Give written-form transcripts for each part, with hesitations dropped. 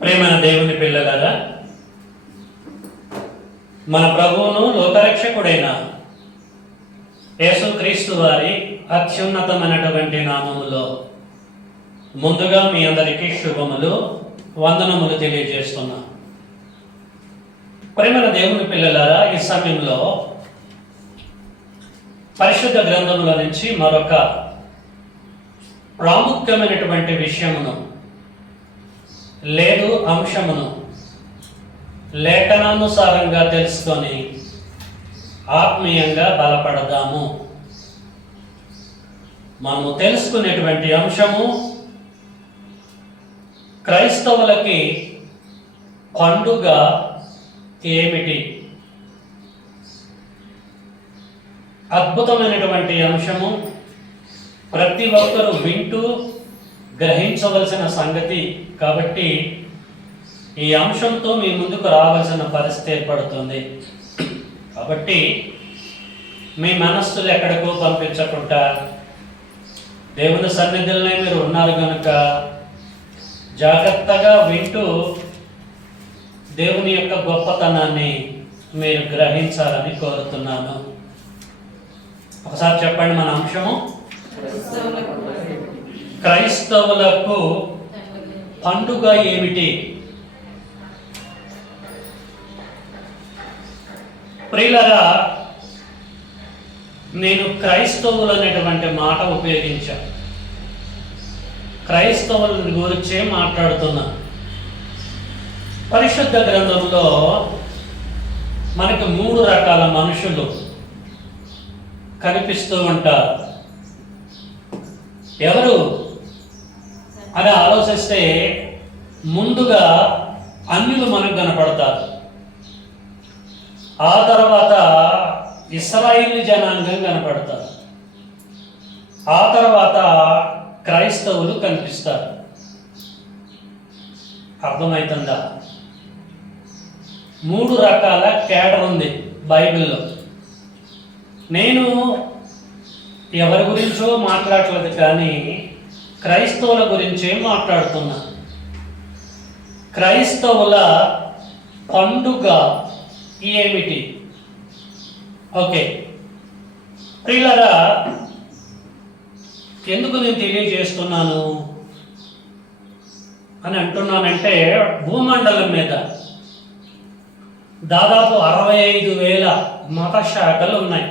ప్రేమైన దేవుని పిల్లలారా, మన ప్రభువును లోకరక్షకుడైన యేసుక్రీస్తు వారి అత్యున్నతమైనటువంటి నామములో ముందుగా మీ అందరికీ శుభములు, వందనములు తెలియజేస్తున్నా. ప్రేమైన దేవుని పిల్లలారా, ఈ సమయంలో పరిశుద్ధ గ్రంథముల నుంచి మరొక ప్రాముఖ్యమైనటువంటి విషయమును లేదు అంశమును లేఖనానుసారంగా తెలుసుకొని ఆత్మీయంగా బలపడదాము. మనము తెలుసుకునేటువంటి అంశము క్రైస్తవులకి పండుగ ఏమిటి? అద్భుతమైనటువంటి అంశము, ప్రతి ఒక్కరూ వింటూ గ్రహించవలసిన సంగతి. కాబట్టి ఈ అంశంతో మీ ముందుకు రావాల్సిన పరిస్థితి ఏర్పడుతుంది. కాబట్టి మీ మనస్సులు ఎక్కడికో పంపించకుండా దేవుని సన్నిధిలోనే మీరు ఉన్నారు కనుక జాగ్రత్తగా వింటూ దేవుని యొక్క గొప్పతనాన్ని మీరు గ్రహించాలని కోరుతున్నాను. ఒకసారి చెప్పండి, మన అంశము క్రైస్తవులకు పండుగ ఏమిటి? ప్రియులారా, నేను క్రైస్తవులు అనేటువంటి మాట ఉపయోగించాను. క్రైస్తవుల గురించే మాట్లాడుతున్నా. పరిశుద్ధ గ్రంథంలో మనకు 3 రకాల మనుషులు కనిపిస్తూ ఉంటారు. ఎవరు అని ఆలోచిస్తే ముందుగా అన్యులు మనకు కనపడతారు. ఆ తర్వాత ఇశ్రాయేలు జనాంగం కనపడతారు. ఆ తర్వాత క్రైస్తవులు కనిపిస్తారు. అర్థమవుతుందా? 3 రకాల కేడర్ ఉంది బైబిల్లో. నేను ఎవరి గురించో మాట్లాడలేదు, కానీ క్రైస్తవుల గురించే మాట్లాడుతున్నా. క్రైస్తవుల పండుగ ఏమిటి? ఓకే ప్రియులారా, ఎందుకు నేను తెలియజేస్తున్నాను అని అంటున్నానంటే, భూమండలం మీద దాదాపు 65,000 మత శాఖలు ఉన్నాయి.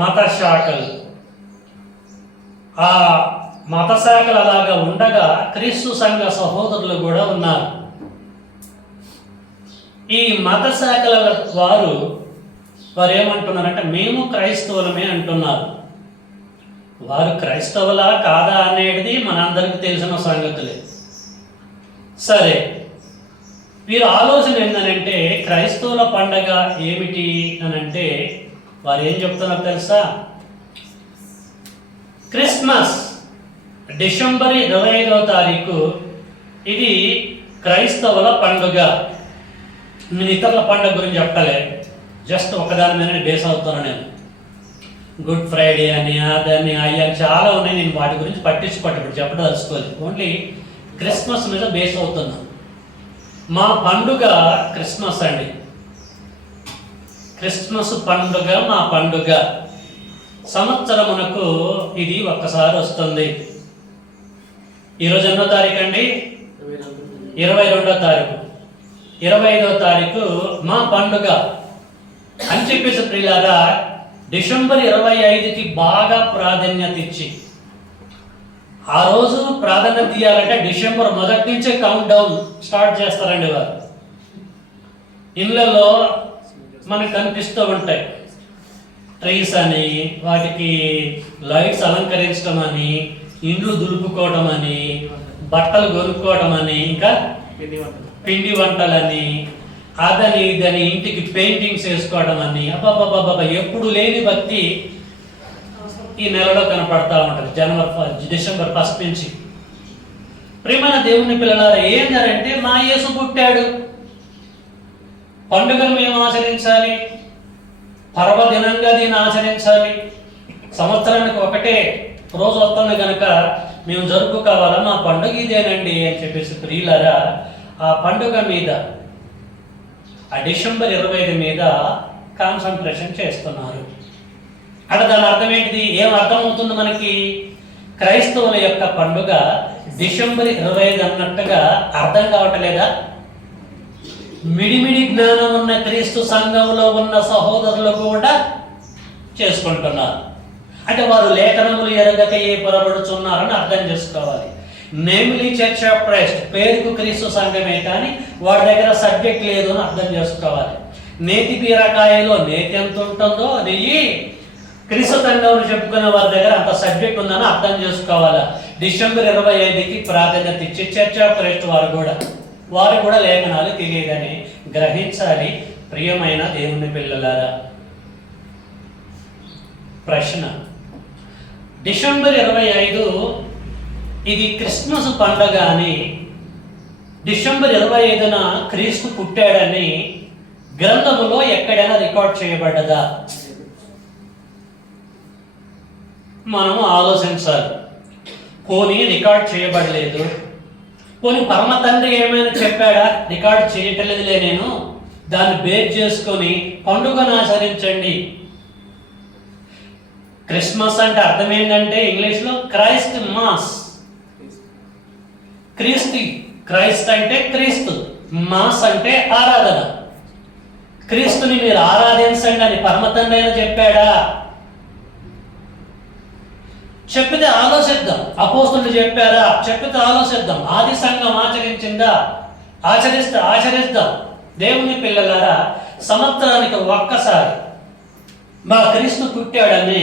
మత శాఖలు, ఆ మత శాఖలు అలాగా ఉండగా క్రీస్తు సంఘ సహోదరులు కూడా ఉన్నారు. ఈ మత శాఖల వారు ఏమంటున్నారంటే మేము క్రైస్తవులమే అంటున్నారు. వారు క్రైస్తవులా కాదా అనేది మనందరికీ తెలిసిన సంగతులే. సరే, వీరు ఆలోచన ఏంటంటే క్రైస్తవుల పండగ ఏమిటి అని అంటే వారు ఏం చెప్తున్నారు తెలుసా? క్రిస్మస్ డిసెంబర్ 25వ తారీఖు ఇది క్రైస్తవుల పండుగ. నేను ఇతరుల పండుగ గురించి చెప్పలే, జస్ట్ ఒకదాని మీద బేస్ అవుతాను. నేను గుడ్ ఫ్రైడే అని అదని అయ్యా చాలా ఉన్నాయి, నేను వాటి గురించి పట్టించుకోవట్లేదు, ఇప్పుడు చెప్పడం తెలుసుకోలేదు. ఓన్లీ క్రిస్మస్ మీద బేస్ అవుతున్నాను. మా పండుగ క్రిస్మస్ అండి. క్రిస్మస్ పండుగ మా పండుగ. సంవత్సరమునకు ఇది ఒక్కసారి వస్తుంది. ఈరోజు ఎన్నో తారీఖు అండి? 22వ తారీఖు. 25వ తారీఖు మా పండుగ అని చెప్పేసి ప్రియులారా, డిసెంబర్ 25కి బాగా ప్రాధాన్యత ఇచ్చి, ఆ రోజు ప్రాధాన్యత ఇవ్వాలంటే డిసెంబర్ 1 నుంచే కౌంట్ డౌన్ స్టార్ట్ చేస్తారండి వారు. ఇళ్ళల్లో మనకు కనిపిస్తూ ఉంటాయి ట్రీస్ అని, వాటికి లైట్స్ అలంకరించడం అని, ఇండ్లు దులుపుకోవడం అని, బట్టలు కొనుక్కోవడం అని, ఇంకా పిండి వంటలని, అదని ఇదని, ఇంటికి పెయింటింగ్స్ వేసుకోవడం అని, అబ్బాబ్బాబ్బా ఎప్పుడు లేని భక్తి ఈ నెలలో కనపడతా ఉంటుంది. డిసెంబర్ 1 నుంచి. ప్రియమైన దేవుని పిల్లలారా, ఏంటంటే మా యేసు పుట్టాడు, పండుగను మేము ఆచరించాలి, పర్వదినంగా దీన్ని ఆచరించాలి. సంవత్సరానికి ఒకటే రోజు వస్తుంది కనుక మేము జరుపుకోవాలా, మా పండుగ ఇదేనండి అని చెప్పేసి ప్రియులారా ఆ పండుగ మీద, ఆ డిసెంబర్ 25 మీద కాన్సన్ట్రేషన్ చేస్తున్నారు. అంటే దాని అర్థం ఏంటిది? ఏం అర్థమవుతుంది మనకి? క్రైస్తవుల యొక్క పండుగ డిసెంబర్ 25 అన్నట్టుగా అర్థం కావట్లేదా? మిడిమిడి జ్ఞానం ఉన్న క్రీస్తు సంఘంలో ఉన్న సహోదరులు కూడా చేసుకుంటున్నారు. అంటే వారు లేఖనములు ఎరగక ఏ పొరబడుతున్నారని అర్థం చేసుకోవాలి. నేమ్లీ చర్చ్ ఆఫ్ క్రైస్ట్, పేరుకు క్రీస్తు సంఘమే కానీ వాడి దగ్గర సబ్జెక్ట్ లేదు అని అర్థం చేసుకోవాలి. నేతి బీరకాయలో నేతి ఎంత ఉంటుందో నెయ్యి క్రీస్తు సంఘం చెప్పుకునే వారి దగ్గర అంత సబ్జెక్ట్ ఉందని అర్థం చేసుకోవాలి. డిసెంబర్ 25కి ప్రాధాన్యత ఇచ్చి చర్చ్ ఆఫ్ క్రైస్ట్ వారు కూడా లేఖనాలు తెలియదని గ్రహించాలి. ప్రియమైన దేవుని పిల్లలారా, ప్రశ్న, డిసెంబర్ 25 ఇది క్రిస్మస్ పండుగ అని, డిసెంబర్ 25న క్రీస్తు పుట్టాడని గ్రంథములో ఎక్కడైనా రికార్డ్ చేయబడ్డదా? మనము ఆలోచించాలి. పోనీ రికార్డ్ చేయబడలేదు, పోనీ పరమ తండ్రి ఏమైనా చెప్పాడా? రికార్డ్ చేయటలేదులే నేను, దాన్ని బేస్ చేసుకొని పండుగను ఆచరించండి. క్రిస్మస్ అంటే అర్థం ఏంటంటే ఇంగ్లీష్లో క్రైస్ట్ మాస్. క్రైస్ట్ అంటే క్రీస్తు, మాస్ అంటే ఆరాధన. క్రీస్తుని మీరు ఆరాధించండి అని పరమ తండ్రి అయినా చెప్పాడా? చెప్పితే ఆలోచిద్దాం. అపోస్తులు చెప్పారా? చెప్పితే ఆలోచిద్దాం. ఆది సంఘం ఆచరించిందా? ఆచరిద్దాం. దేవుని పిల్లలారా, సంవత్సరానికి ఒక్కసారి మా క్రీస్తు పుట్టాడని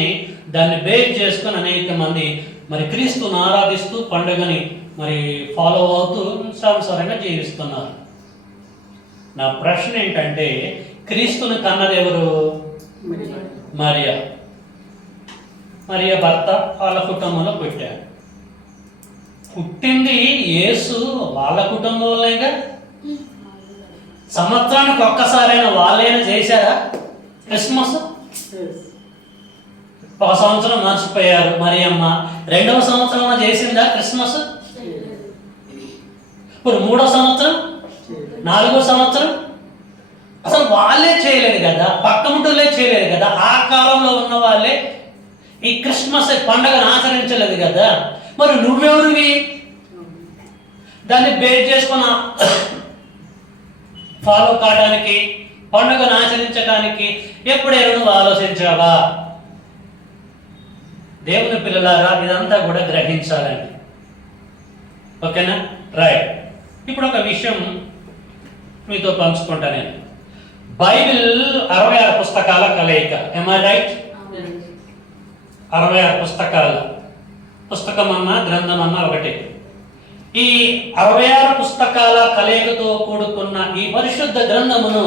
దాన్ని బేస్ చేసుకుని అనేక మంది మరి క్రీస్తుని ఆరాధిస్తూ పండుగని మరి ఫాలో అవుతూ సంసారంగా జీవిస్తున్నారు. నా ప్రశ్న ఏంటంటే, క్రీస్తుని కన్నది ఎవరు? మరియా. మరియా భర్త వాళ్ళ కుటుంబంలో పుట్టాడు. పుట్టింది యేసు వాళ్ళ కుటుంబంలోనేగా. సంవత్సరానికి ఒక్కసారైనా వాళ్ళైనా చేశారా క్రిస్మస్? ఒక సంవత్సరం మర్చిపోయారు మరియమ్మ. 2వ సంవత్సరం చేసిందా క్రిస్మస్? ఇప్పుడు 3వ సంవత్సరం, 4వ సంవత్సరం అసలు వాళ్ళే చేయలేదు కదా, పక్కముంటులే చేయలేదు కదా. ఆ కాలంలో ఉన్న వాళ్ళే ఈ క్రిస్మస్ పండుగను ఆచరించలేదు కదా. మరి నువ్వెవరివి దాన్ని బేస్ చేసుకున్న ఫాలో కావడానికి, పండుగను ఆచరించడానికి ఎప్పుడైనా నువ్వు ఆలోచించావా? దేవుని పిల్లలారా, ఇదంతా కూడా గ్రహించాలండి. ఓకేనా? రైట్. ఇప్పుడు ఒక విషయం మీతో పంచుకుంటా నేను. బైబిల్ 66 పుస్తకాల కలయిక. am I right? 66 పుస్తకాలు. పుస్తకం అన్నా గ్రంథం అన్నా ఒకటి. ఈ 66 పుస్తకాల కలయికతో కూడుకున్న ఈ పరిశుద్ధ గ్రంథమును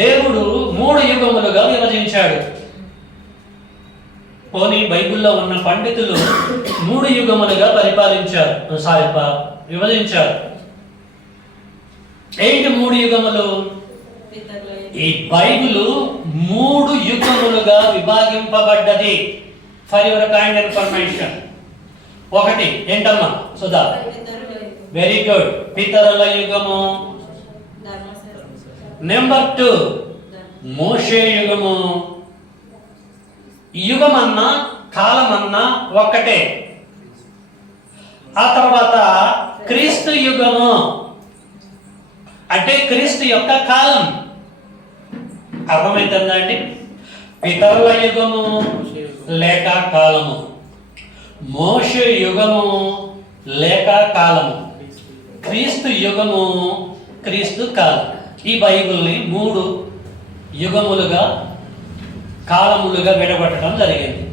దేవుడు 3 యుగములుగా విభజించాడు. పోనీ బైబిల్లో ఉన్న పండితులు 3 యుగములుగా విభజించారు. ఏంటి 3 యుగములు? ఈ బైబిల్ 3 యుగములుగా విభాగింపబడ్డది. For your kind information. ఒకటి ఏంటమ్మా సుధా? వెరీ గుడ్, పితరుల యుగము. నెంబర్ 2 మోషే యుగము. యుగమన్నా కాలమన్నా ఒక్కటే. ఆ తర్వాత క్రీస్తు యుగము అంటే క్రీస్తు యొక్క కాలం. అర్థమవుతుందా అండి? పితరుల యుగము లేక కాలము, మోషే యుగము లేక కాలము, క్రీస్తు యుగము క్రీస్తు కాలం. ఈ బైబిల్ని 3 యుగములుగా కాలములుగా విడగొట్టడం జరిగింది.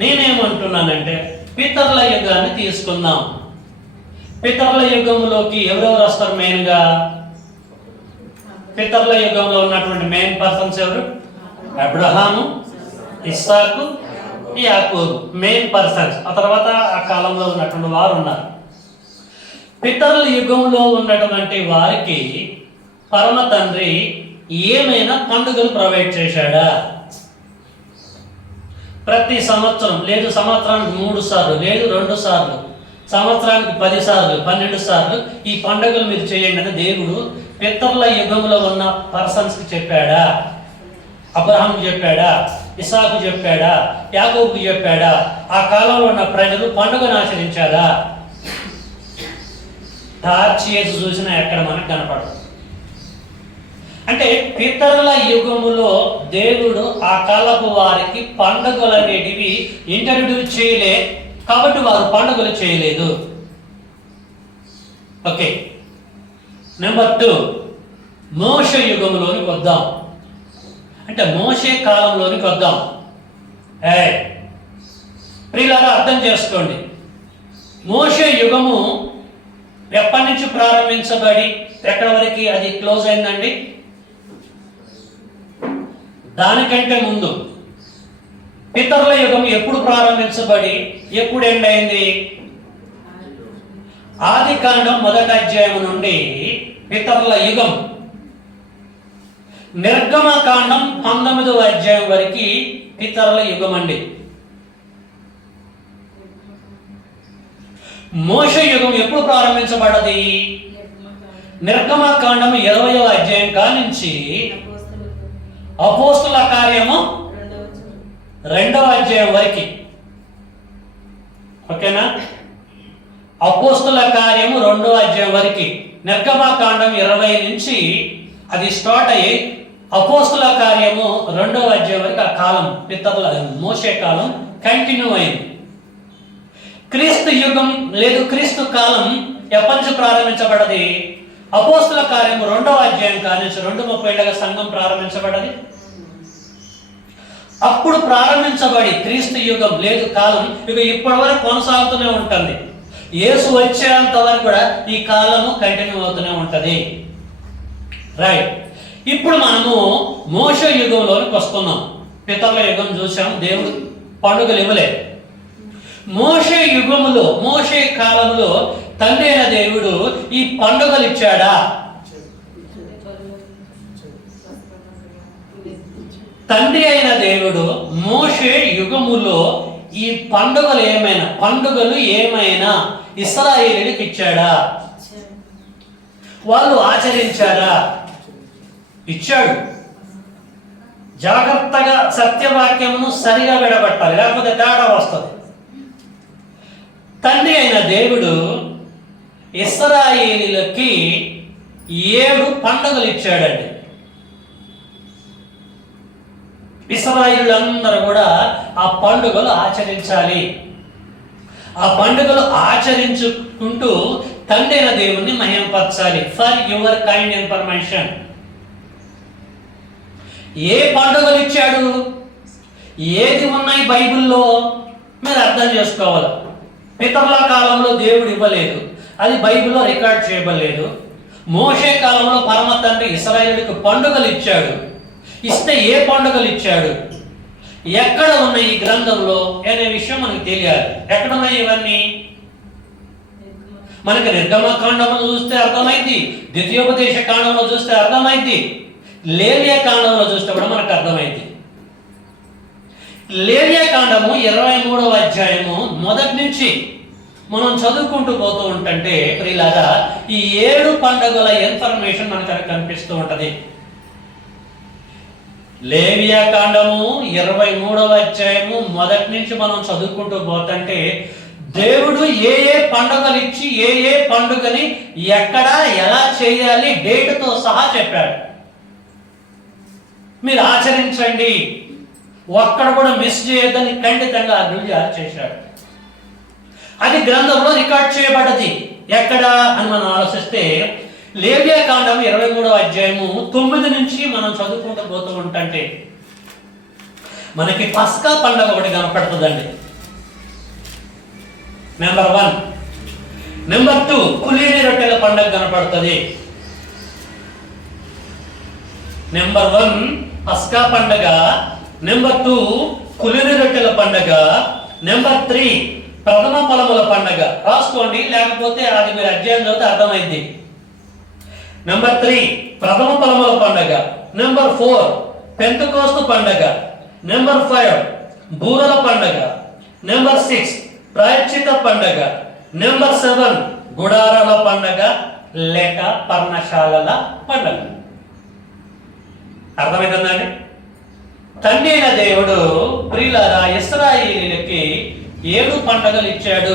నేనేమంటున్నానంటే పితరుల యుగాన్ని తీసుకుందాం. పితరుల యుగంలోకి ఎవరెవరు వస్తారు? మెయిన్గా పితరుల యుగంలో ఉన్నటువంటి మెయిన్ పర్సన్స్ ఎవరు? అబ్రహాము, ఇస్సాకు, యాకోబు మెయిన్ పర్సన్స్. ఆ తర్వాత ఆ కాలంలో ఉన్నటువంటి వారు ఉన్నారు. పితరుల యుగంలో ఉన్నటువంటి వారికి పరమ తండ్రి ఏమైనా పండుగలు ప్రొవైడ్ చేశాడా? ప్రతి సంవత్సరం, లేదు సంవత్సరానికి 3 సార్లు, లేదు 2 సార్లు, సంవత్సరానికి 10 సార్లు, 12 సార్లు ఈ పండుగలు మీరు చేయండి అని దేవుడు పితరుల యుగంలో ఉన్న పర్సన్స్కి చెప్పాడా? అబ్రహాంకి చెప్పాడా? ఇసాకు చెప్పాడా? యాకోబుకి చెప్పాడా? ఆ కాలంలో ఉన్న ప్రజలు పండుగను ఆచరించారా? టార్చ్ చేసి చూసినా ఎక్కడ మనకు కనపడదు. అంటే పితరుల యుగములో దేవుడు ఆ కాలపు వారికి పండుగలు అనేటివి ఇంట్రడ్యూస్ చేయలే, కాబట్టి వారు పండుగలు చేయలేదు. ఓకే, నెంబర్ 2, మోషే యుగంలోనికి వద్దాం. అంటే మోషే కాలంలోనికి వద్దాం. ప్రియులారా అర్థం చేసుకోండి, మోషే యుగము ఎప్పటి నుంచి ప్రారంభించబడి ఎక్కడి వరకు అది క్లోజ్ అయిందండి? దానికంటే ముందు పితరుల యుగం ఎప్పుడు ప్రారంభించబడి ఎప్పుడు ఎండ్ అయింది? ఆదికాండం 1వ అధ్యాయం నుండి పితరుల యుగం, నిర్గమకాండం 19వ అధ్యాయం వరకు పితరుల యుగం అండి. మోషే యుగం ఎప్పుడు ప్రారంభించబడ్డది? నిర్గమకాండం 20వ అధ్యాయం కానించి అపోస్తుల కార్యము 2వ అధ్యాయం వరకు. ఓకేనా? అపోస్తుల కార్యము 2వ అధ్యాయం వరకు, నిర్గమకాండం 20 నుంచి అది స్టార్ట్ అయ్యి అపోస్తుల కార్యము 2వ అధ్యాయం వరకు ఆ కాలం పితరుల మోషే కాలం కంటిన్యూ అయింది. క్రీస్తు యుగం లేదు క్రీస్తు కాలం ఎప్పటి నుంచి ప్రారంభించబడది? అపోస్తుల కార్యము 2వ అధ్యాయం కానించి 2:30 సంఘం ప్రారంభించబడ్డది. అప్పుడు ప్రారంభించబడి క్రీస్తు యుగం లేదు కాలం ఇక ఇప్పటి వరకు కొనసాగుతూనే ఉంటుంది. యేసు వచ్చేంత వరకు కూడా ఈ కాలము కంటిన్యూ అవుతూనే ఉంటుంది. రైట్, ఇప్పుడు మనము మోషే యుగంలోనికి వస్తున్నాం. పితరుల యుగం చూసాం, దేవుడు పండుగలు ఇవ్వలేదు. మోషే యుగములో, మోషే కాలంలో తండ్రి అయిన దేవుడు ఈ పండుగలు ఇచ్చాడా? తండ్రి అయిన దేవుడు మోషే యుగములో ఈ పండుగలు ఏమైనా ఇశ్రాయేలీయులకు ఇచ్చాడా? వాళ్ళు ఆచరించారా? ఇచ్చాడు. జాగ్రత్తగా సత్యవాక్యమును సరిగా విడబట్టాలి, లేకపోతే తేడా వస్తుంది. తండ్రి అయిన దేవుడు ఇశ్రాయేలీయులకి 7 పండుగలు ఇచ్చాడండి. ఇశ్రాయేలీయులందరూ కూడా ఆ పండుగలు ఆచరించాలి. ఆ పండుగలు ఆచరించుకుంటూ తండ్రి అయిన దేవుణ్ణి మహిమపరచాలి. ఫర్ యువర్ కైండ్ ఇన్ఫర్మేషన్, ఏ పండుగలు ఇచ్చాడు, ఏది ఉన్నాయి బైబిల్లో మీరు అర్థం చేసుకోవాలి. పితరుల కాలంలో దేవుడు ఇవ్వలేదు, అది బైబిల్లో రికార్డ్ చేయబడలేదు. మోషే కాలంలో పరమ తండ్రి ఇశ్రాయేలుకు పండుగలు ఇచ్చాడు. ఇస్తే ఏ పండుగలు ఇచ్చాడు, ఎక్కడ ఉన్నాయి ఈ గ్రంథంలో అనే విషయం మనకు తెలియాలి. ఎక్కడున్నాయి ఇవన్నీ? మనకి నిర్గమకాండంలో చూస్తే అర్థమైంది, ద్వితీయోపదేశ కాండంలో చూస్తే అర్థమైంది, లేవియా కాండంలో చూస్తే కూడా మనకు అర్థమైంది. లేవియా కాండము 23వ అధ్యాయము మొదటి నుంచి మనం చదువుకుంటూ పోతూ ఉంటే ప్రియులారా ఈ 7 పండుగల ఇన్ఫర్మేషన్ మనకు అక్కడ కనిపిస్తూ ఉంటది. లేవియా కాండము 23వ అధ్యాయము మొదటి నుంచి మనం చదువుకుంటూ పోతుంటే దేవుడు ఏ పండుగలు ఇచ్చి ఏ పండుగని ఎక్కడ ఎలా చేయాలి డేట్తో సహా చెప్పాడు. మీరు ఆచరించండి, ఒక్కడ కూడా మిస్ చేయొద్దని ఖండితంగా ఆజ్ఞలు జారీ చేశాడు. అది గ్రంథంలో రికార్డ్ చేయబడ్డది. ఎక్కడ అని మనం ఆలోచిస్తే లేవియా కాండం 23వ అధ్యాయము 9 నుంచి మనం చదువుకుంటూ పోతూ ఉంటే మనకి పస్కా పండుగ ఒకటి కనపడుతుందండి. నెంబర్ 1. నెంబర్ 2 కులీని రొట్టెల పండుగ కనపడుతుంది. నెంబర్ 1 పస్కా పండుగ, నెంబర్ 2 కులీని రొట్టెల పండుగ, నెంబర్ 3 ప్రథమ ఫలముల పండుగ. రాసుకోండి, లేకపోతే అది మీరు అధ్యాయం చదివితే అర్థమైంది. నెంబర్ 3 ప్రథమ ఫలముల పండుగ, నెంబర్ 4 పెంతెకోస్తు పండుగ, నెంబర్ 5 బూరల పండగ. నెంబర్ 6 ప్రాయశ్చిత పండగ. నెంబర్ 7 గుడారాల పండగ లేక పర్ణశాలల పండగ. అర్థమవుతుందండి? తండ్రి అయిన దేవుడు ప్రియులారా ఇశ్రాయేలీయులకి 7 పండగలు ఇచ్చాడు.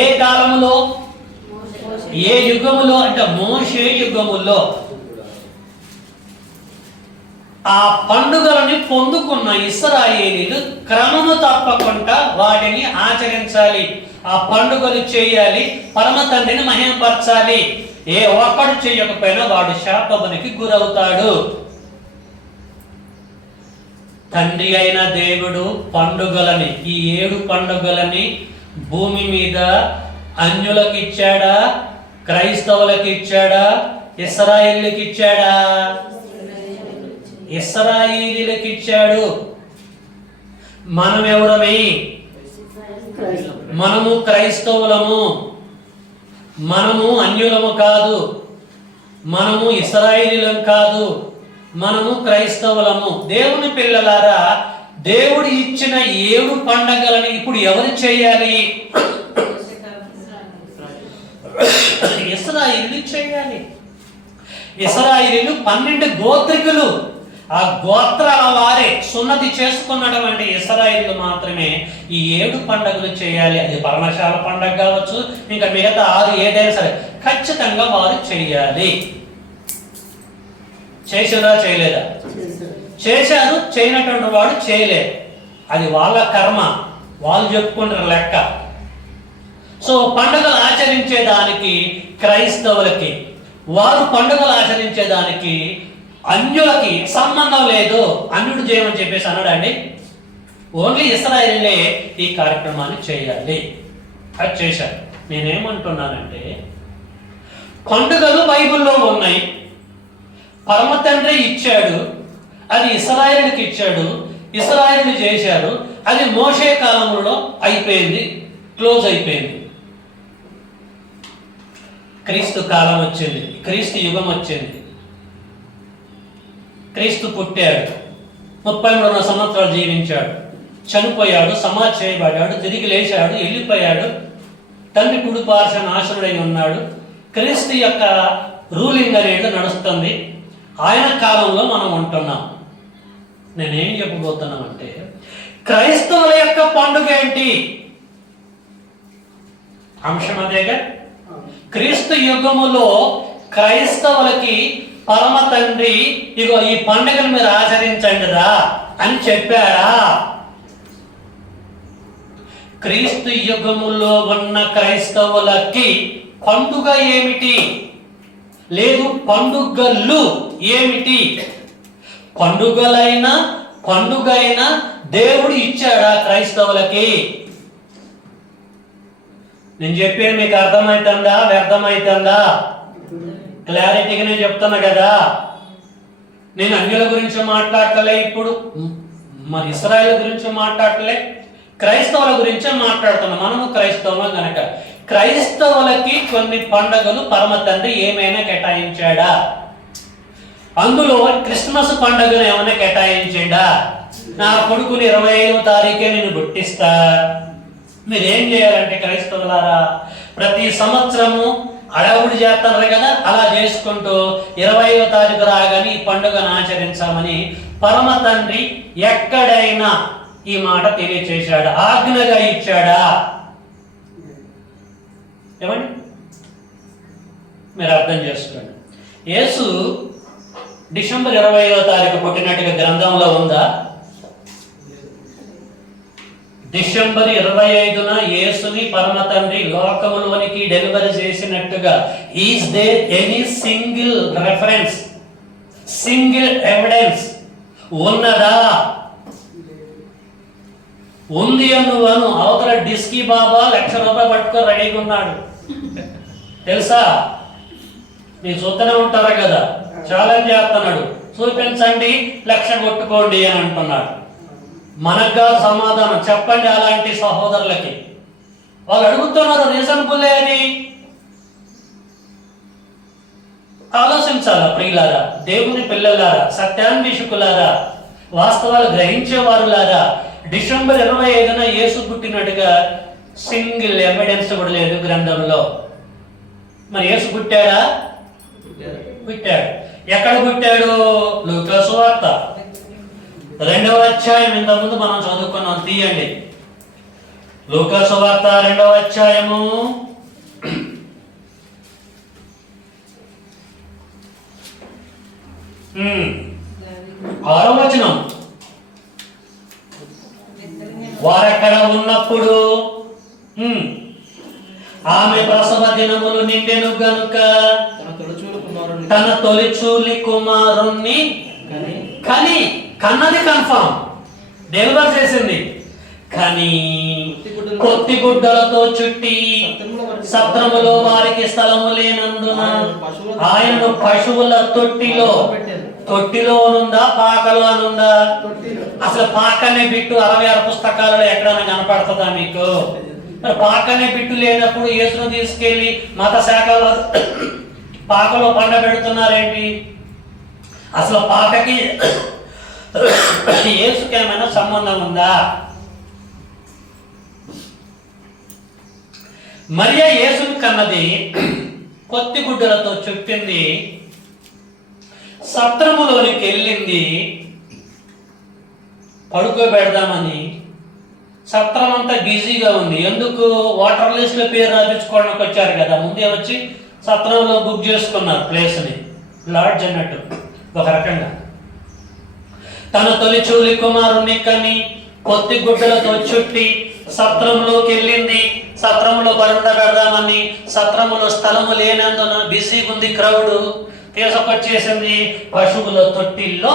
ఏ కాలములో, ఏ యుగములో అంటే మోషే యుగములో ఆ పండుగలని పొందుకున్న ఇశ్రాయేలీయులు క్రమము తప్పకుండా వాటిని ఆచరించాలి. ఆ పండుగలు చేయాలి, పరమ తండ్రిని మహిమపరచాలి. ఏ ఒక్కడు చేయకపోయినా వాడు శాపమునికి గురవుతాడు. తండ్రి అయిన దేవుడు పండుగలని, ఈ 7 పండుగలని భూమి మీద అన్యులకు ఇచ్చాడా, క్రైస్తవులకు ఇచ్చాడా, ఇశ్రాయేలుకి ఇచ్చాడా? ఇశ్రాయేలీయులకు ఇచ్చాడు. మనం ఎవరమే? మనము క్రైస్తవులము. మనము అన్యులము కాదు, మనము ఇశ్రాయేలీయులం కాదు, మనము క్రైస్తవులము. దేవుని పిల్లలారా, దేవుడు ఇచ్చిన 7 పండగలని ఇప్పుడు ఎవరు చేయాలి? ఇశ్రాయేలీయులు చేయాలి. ఇశ్రాయేలీయులు 12 గోత్రికులు. ఆ గోత్రాల వారే సున్నతి చేసుకున్నటువంటి ఇశ్రాయేలీయులు మాత్రమే ఈ 7 పండుగలు చేయాలి. అది పర్ణశాల పండగ కావచ్చు, ఇంకా మిగతా 6 ఏదైనా సరే ఖచ్చితంగా వారు చేయాలి. చేసారా చేయలేదా? చేశారు. చేయనటువంటి వాడు చేయలేదు. అది వాళ్ళ కర్మ, వాళ్ళు చెప్పుకుంటారు లెక్క. సో పండుగలు ఆచరించేదానికి క్రైస్తవులకి, వారు పండుగలు ఆచరించేదానికి అన్యులకి సంబంధం లేదు. అన్యుడు చేయమని చెప్పేసి అన్నాడండి. ఓన్లీ ఇశ్రాయేలీయులే ఈ కార్యక్రమాన్ని చేయాలి. అది చేశారు. నేనేమంటున్నానంటే, పండుగలు బైబిల్లో ఉన్నాయి, పరమ తండ్రి ఇచ్చాడు, అది ఇశ్రాయేలుకి ఇచ్చాడు, ఇశ్రాయేలు చేశారు. అది మోషే కాలంలో అయిపోయింది, క్లోజ్ అయిపోయింది. క్రీస్తు కాలం వచ్చింది, క్రీస్తు యుగం వచ్చింది. క్రీస్తు పుట్టాడు, 33 సంవత్సరాలు జీవించాడు, చనిపోయాడు, సమాధి చేయబడ్డాడు, తిరిగి లేచాడు, వెళ్ళిపోయాడు, తండ్రి కుడి పార్శ్వన ఆశనుడై ఉన్నాడు. క్రీస్తు యొక్క రూలింగ్ అనేది నడుస్తుంది. ఆయన కాలంలో మనం ఉంటున్నాం. నేనేం చెప్పబోతున్నానంటే, క్రైస్తవుల యొక్క పండుగ ఏంటి? అంశం అదేగా. క్రీస్తు యుగములో క్రైస్తవులకి పరమ తండ్రి ఇగో ఈ పండుగను మీరు ఆచరించండి రా అని చెప్పాడా? క్రీస్తు యుగములో ఉన్న క్రైస్తవులకి పండుగ ఏమిటి? లేదు, పండుగలు ఏమిటి? పండుగైనా దేవుడు ఇచ్చాడా క్రైస్తవులకి? నేను చెప్పేది మీకు అర్థమవుతుందా, వ్యర్థమవుతుందా? క్లారిటీగానే చెప్తున్నా కదా. నేను అన్యుల గురించి మాట్లాడలే, ఇప్పుడు మరి ఇశ్రాయేలు గురించి మాట్లాడలే, క్రైస్తవుల గురించే మాట్లాడుతున్నా. మనము క్రైస్తవులం కనుక క్రైస్తవులకి కొన్ని పండుగలు పరమ తండ్రి ఏమైనా కేటాయించాడా? అందులో క్రిస్మస్ పండుగను ఏమైనా కేటాయించాడా? నా కొడుకుని 25వ తారీఖే నేను పుట్టిస్తా. మీరేం చేయాలంటే క్రైస్తవులారా, ప్రతి సంవత్సరము అడవుడు చేస్తారు కదా, అలా చేసుకుంటూ 20వ తారీఖు రాగానే ఈ పండుగను ఆచరించామని పరమ తండ్రి ఎక్కడైనా ఈ మాట తెలియచేశాడా? ఆజ్ఞగా ఇచ్చాడా? ఏమండి, మీరు అర్థం చేసుకోండి. యేసు డిసెంబర్ 20వ తారీఖు పుట్టినట్టుగా గ్రంథంలో ఉందా? డిసెంబర్ 25న యేసుని పరమ తండ్రి లోకములోనికి డెలివరీ చేసినట్టుగా is there any single reference, single evidence ఉన్నదా? ఉంది అను అవతల డిస్కీ బాబా 1,00,000 రూపాయలు పట్టుకొని రెడీగా ఉన్నాడు తెలుసా? మీరు చూస్తూనే ఉంటారా కదా, ఛాలెంజ్ చేస్తున్నాడు, చూపించండి 1,00,000 కొట్టుకోండి అని అంటున్నాడు. మనకు సమాధానం చెప్పండి అలాంటి సహోదరులకి. వాళ్ళు అడుగుతున్నారు రీజనబుల్ అని. ఆలోచించాలా ప్రియులారా, దేవుని పిల్లలారా, సత్యాన్వేషకులారా? వాస్తవాలు గ్రహించేవారులారా, డిసెంబర్ 25న యేసు పుట్టినట్టుగా సింగిల్ ఎవిడెన్స్ కూడా లేదు గ్రంథంలో. మరి యేసు పుట్టాడా? పుట్టాడు. ఎక్కడ పుట్టాడు? లూకా సువార్త 2వ అధ్యాయం. ఇంతకుముందు మనం చదువుకున్నాం, తీయండి. లూకా సువార్త 2వ అధ్యాయము 6వ వచనం. వారక్కడ ఉన్నప్పుడు ఆమె ప్రసవ దినములు నిండెను గనుక తన తొలిచూలి కుమారుణ్ణి కన్నది. కన్ఫర్మ్, డెలివర్ చేసింది. కానీ కొత్తి గుడ్డలతో చుట్టి సత్రములో వారికి స్థలము లేనందున ఆయనను పశువుల తొట్టిలోనుందా పాకలోనుందా? అసలు పాకనే బిట్టు 66 పుస్తకాలలో ఎక్కడైనా కనపడుతుందా మీకు? మరి పాకనే బిట్టు లేనప్పుడు యేసును తీసుకెళ్లి మత శాఖలో పాకలో పండబెడుతున్నారేంటి? అసలు పాకకి యేసుకి ఏమైనా సంబంధం ఉందా? మరియ యేసును కన్నది, కొత్తి గుడ్డలతో చుట్టింది, సత్రములోనికి వెళ్ళింది పడుకోబెడదామని. సత్రం అంతా బిజీగా ఉంది. ఎందుకు? వాటర్ లిస్ట్లో పేరు రాపించుకోవడానికి వచ్చారు కదా. ముందే వచ్చి సత్రంలో బుక్ చేసుకున్నారు ప్లేస్ని, లాడ్జ్ అన్నట్టు ఒక రకంగా. తన తొలి చూలి కుమారుణ్ణి కని కొత్తి గుడ్డలతో చుట్టి సత్రంలోకి వెళ్ళింది. సత్రంలో పరుండ పెడదామని, సత్రములో స్థలము లేనందున బిజీగా ఉంది క్రౌడ్. తీసుకొచ్చేసింది పశువుల తొట్టిల్లో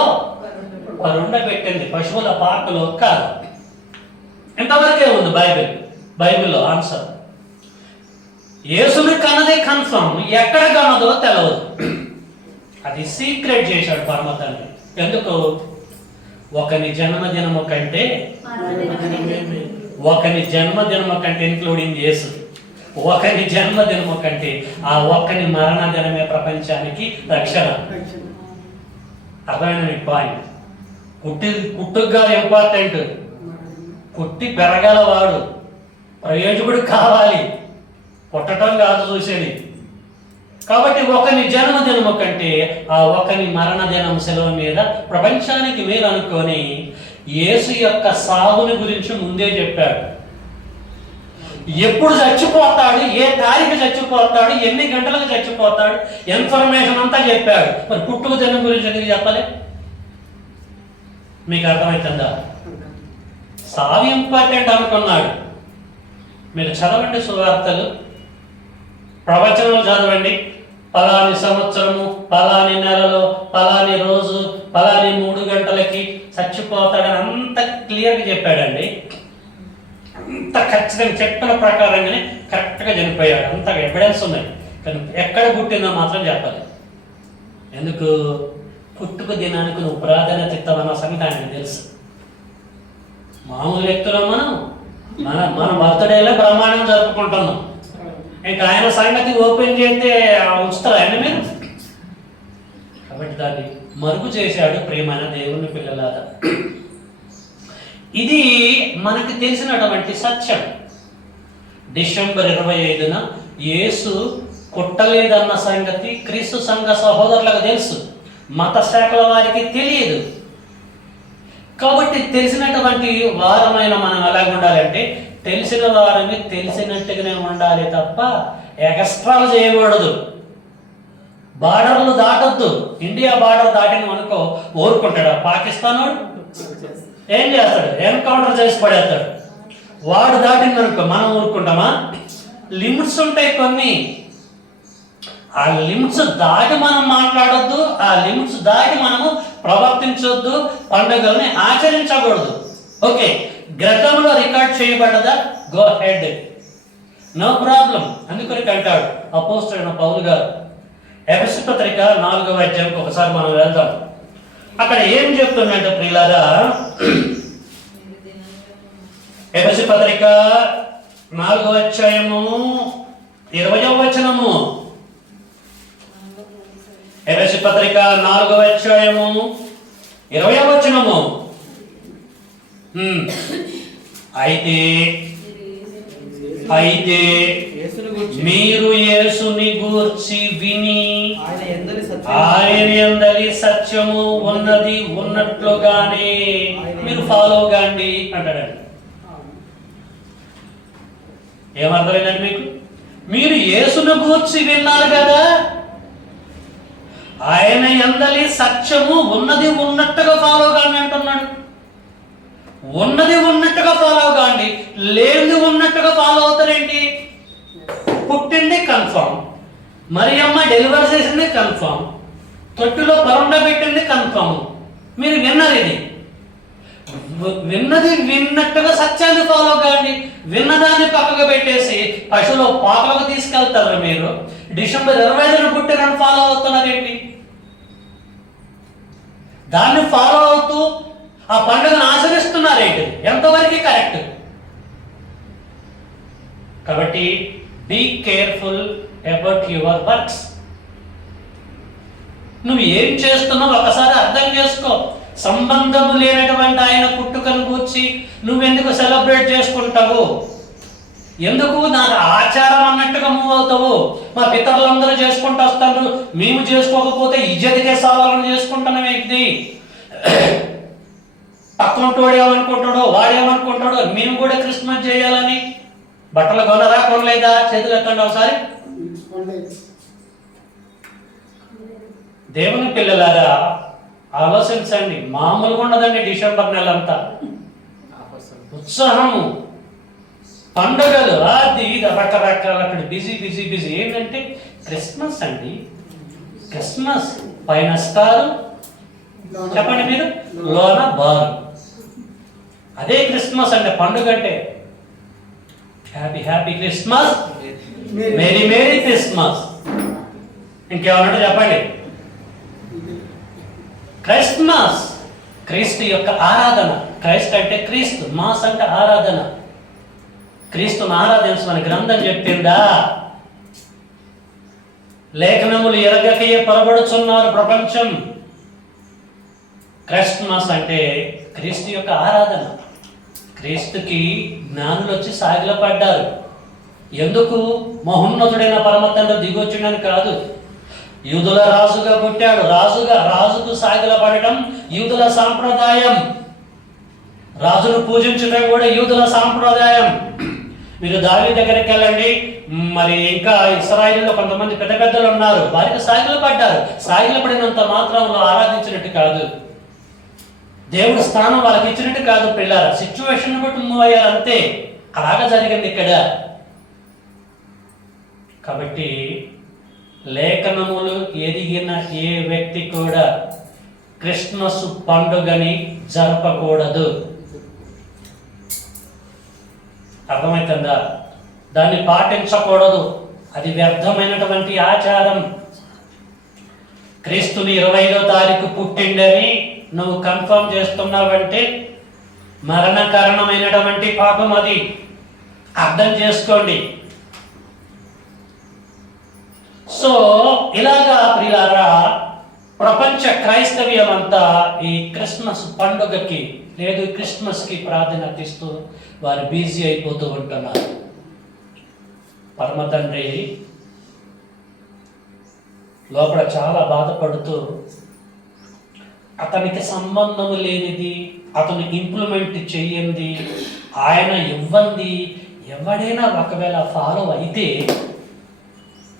పరుండ పెట్టింది, పశువుల పాకలో కాదు. ఇంతవరకే ఉంది బైబిల్లో ఆన్సర్. యేసుని కన్నది కన్ఫర్మ్, ఎక్కడ కన్నదో తెలవదు. అది సీక్రెట్ చేశాడు పరమ తండ్రి. ఎందుకు? ఒకని జన్మదినము కంటే ఇంక్లూడింగ్ యేసు, ఒకని జన్మదినము కంటే ఆ ఒక్కని మరణ దినమే ప్రపంచానికి రక్షణ. అర్థమైన మీ పాయింట్. పుట్టుగా ఇంపార్టెంట్, పుట్టి పెరగలవాడు ప్రయోజకుడు కావాలి, పుట్టడం కాదు చూసేది. కాబట్టి ఒకని జన్మదినము కంటే ఆ ఒకని మరణ దినం సెలవు మీద ప్రపంచానికి మీరు అనుకొని యేసు యొక్క సాగుని గురించి ముందే చెప్పాడు. ఎప్పుడు చచ్చిపోతాడు, ఏ తారీఖు చచ్చిపోతాడు, ఎన్ని గంటలకు చచ్చిపోతాడు, ఇన్ఫర్మేషన్ అంతా చెప్పాడు. మరి పుట్టుక దినం గురించి ఎందుకు చెప్పలే? మీకు అర్థమవుతుందా? సాగు ఇంపార్టెంట్ అనుకున్నాడు. మీరు చదవండి సువార్తలు, ప్రవచనాలు చదవండి. పలాని సంవత్సరము, పలాని నెలలో, పలాని రోజు, పలాని 3 గంటలకి చచ్చిపోతాడని అంత క్లియర్గా చెప్పాడండి. అంత ఖచ్చితంగా చెప్పిన ప్రకారంగానే కరెక్ట్గా చనిపోయాడు. అంత ఎవిడెన్స్ ఉన్నాయి. కానీ ఎక్కడ పుట్టిందో మాత్రం చెప్పాలి. ఎందుకు? పుట్టుక దినానికి నువ్వు ప్రాధాన్యత ఇస్తావన్న సంగతి ఆయనకు తెలుసు. మామూలు వ్యక్తులు మన బర్త్డేలో బ్రహ్మాండం జరుపుకుంటున్నాం. ఇంకా ఆయన సంగతి ఓపెన్ చేస్తే ఉంచుతారు ఆయన మీరు. కాబట్టి దాన్ని మరుగు చేశాడు ప్రియమైన దేవుని పిల్లలారా. ఇది మనకి తెలిసినటువంటి సత్యం. డిసెంబర్ 25న యేసు పుట్టలేదన్న సంగతి క్రీస్తు సంఘ సహోదరులకు తెలుసు, మత శాఖల వారికి తెలియదు. కాబట్టి తెలిసినటువంటి వారమైన మనం ఎలాగ ఉండాలంటే, తెలిసిన వారిని తెలిసినట్టుగానే ఉండాలి తప్ప ఎక్స్ట్రాలు చేయకూడదు. బార్డర్లు దాటొద్దు. ఇండియా బార్డర్ దాటిన అనుకో ఊరుకుంటాడు. పాకిస్తాన్ ఏం చేస్తాడు? ఎన్కౌంటర్ చేసి పడేస్తాడు. వాడు దాటిందనుకో మనం ఊరుకుంటామా? లిమిట్స్ ఉంటాయి కొన్ని. ఆ లిమిట్స్ దాటి మనం మాట్లాడొద్దు, ఆ లిమిట్స్ దాటి మనము ప్రవర్తించొద్దు, పండుగల్ని ఆచరించకూడదు. ఓకే, గ్రంథంలో రికార్డ్ చేయబడ్డదా? Go head, no problem. అందుకని అంటాడు అపోస్తలుడైన పౌలు గారు. ఎఫెసీ పత్రిక 4వ అధ్యాయంకి ఒకసారి మనం వెళ్దాం. అక్కడ ఏం చెప్తుందంటే ప్రియులారా, ఎఫెసీ పత్రిక 4వ అధ్యాయము 20వ వచనము. ఎఫెసీ పత్రిక 4వ అధ్యాయము 20వ వచనము. అయితే మీరు యేసుని గూర్చి విని ఆయన యందలి సత్యము ఉన్నది ఉన్నట్లుగానే మీరు ఫాలో కాండి అంటాడండి. ఏమర్థమైందండి మీకు? మీరు యేసుని గూర్చి విన్నారు కదా, ఆయన యందలి సత్యము ఉన్నది ఉన్నట్టుగా ఫాలో కాండి అంటున్నాడు. ఉన్నది ఉన్నట్టుగా ఫాలో కాండి, లేనిది ఉన్నట్టుగా ఫాలో అవుతారేంటి? పుట్టింది కన్ఫర్మ్, మరియమ్మ డెలివరీ చేసింది కన్ఫర్మ్, తొట్టులో పరుండ పెట్టింది కన్ఫర్మ్. మీరు విన్నారు, ఇది విన్నది విన్నట్టుగా సత్యాన్ని ఫాలో కాండి. విన్నదాన్ని పక్కకు పెట్టేసి పశువులో పాకలకు తీసుకెళ్తారు. మీరు డిసెంబర్ 25న పుట్టినని ఫాలో అవుతున్నారేంటి? దాన్ని ఫాలో అవుతూ ఆ పండుగను ఆచరిస్తున్నారేంటి? ఎంతవరకు కరెక్ట్? కాబట్టి be careful about your works. నువ్వు ఏం చేస్తున్నావు ఒకసారి అర్థం చేసుకో. సంబంధము లేనటువంటి ఆయన పుట్టుకను కూర్చి నువ్వెందుకు సెలబ్రేట్ చేసుకుంటావు? ఎందుకు నాకు ఆచారం అన్నట్టుగా మూవ్ అవుతావు? మా పితరులందరూ చేసుకుంటూ వస్తారు, మేము చేసుకోకపోతే ఇజ్జతికే సవాళ్ళను చేసుకుంటున్నాం ఏంటి? పక్కనోడు ఏమనుకుంటాడో వాడేమనుకుంటాడో, మేము కూడా క్రిస్మస్ చేయాలని బట్టలు కొనరా కొనలేదా? చేతులు ఎక్కండి ఒకసారి. దేవుని పిల్లలారా ఆలోచించండి. మామూలుగా ఉండదండి డిసెంబర్ నెల అంతా. ఉత్సాహము, పండుగలు, అది ఇది రకరకాల అక్కడ బిజీ బిజీ బిజీ. ఏంటంటే క్రిస్మస్ అండి. క్రిస్మస్ పైన స్టారు, చెప్పండి మీరు, లోన బారు. అదే క్రిస్మస్ అంటే పండుగ. అంటే happy happy Christmas, merry merry Christmas. ఇంకేమన్నట్టు చెప్పండి. క్రిస్మస్ క్రీస్తు యొక్క ఆరాధన. క్రైస్ట్ అంటే క్రీస్తు, మాస్ అంటే ఆరాధన. క్రీస్తును ఆరాధించమని గ్రంథం చెప్పిందా? లేఖనములు ఎరగకయే పొరబడుచున్నారు ప్రపంచం. క్రిస్మస్ అంటే క్రీస్తు యొక్క ఆరాధన. క్రీస్తుకి జ్ఞానులు వచ్చి సాగిలపడ్డారు. ఎందుకు? మహోన్నతుడైన పరమ తండ్రి దిగొచ్చుడని కాదు. యూదుల రాజుగా పుట్టాడు. రాజుకు సాగిలపడటం యూదుల సాంప్రదాయం. రాజును పూజించడం కూడా యూదుల సాంప్రదాయం. మీరు దావీదు దగ్గరికి వెళ్ళండి, మరి ఇంకా ఇశ్రాయేలులో కొంతమంది పెద్ద పెద్దలు ఉన్నారు, వారికి సాగిలపడ్డారు. సాగిలపడినంత మాత్రంలో ఆరాధించినట్టు కాదు, దేవుడు స్థానం వాళ్ళకి ఇచ్చినట్టు కాదు. పిల్లల సిచ్యువేషన్ బట్టి మూవ్ అయ్యారు, అంతే. అలాగా జరిగింది ఇక్కడ. కాబట్టి లేఖనములు ఎదిగిన ఏ వ్యక్తి కూడా క్రిస్మస్ పండుగని జరపకూడదు. అర్థమవుతుందా? దాన్ని పాటించకూడదు. అది వ్యర్థమైనటువంటి ఆచారం. క్రీస్తుని 25వ తారీఖు పుట్టిండని నువ్వు కన్ఫర్మ్ చేస్తున్నావంటే మరణకారణమైనటువంటి పాపం. అది అర్థం చేసుకోండి. సో ఇలాగా ప్రియులారా, ప్రపంచ క్రైస్తవ్యం అంతా ఈ క్రిస్మస్ పండుగకి లేదు క్రిస్మస్కి ప్రాధాన్యత ఇస్తూ వారు బిజీ అయిపోతూ ఉంటున్నారు. పరమ తండ్రి లోపల చాలా బాధపడుతూ అతనికి సంబంధం లేనిది, అతను ఇంప్లిమెంట్ చెయ్యండి, ఆయన ఇవ్వండి ఎవడైనా ఒకవేళ ఫాలో అయితే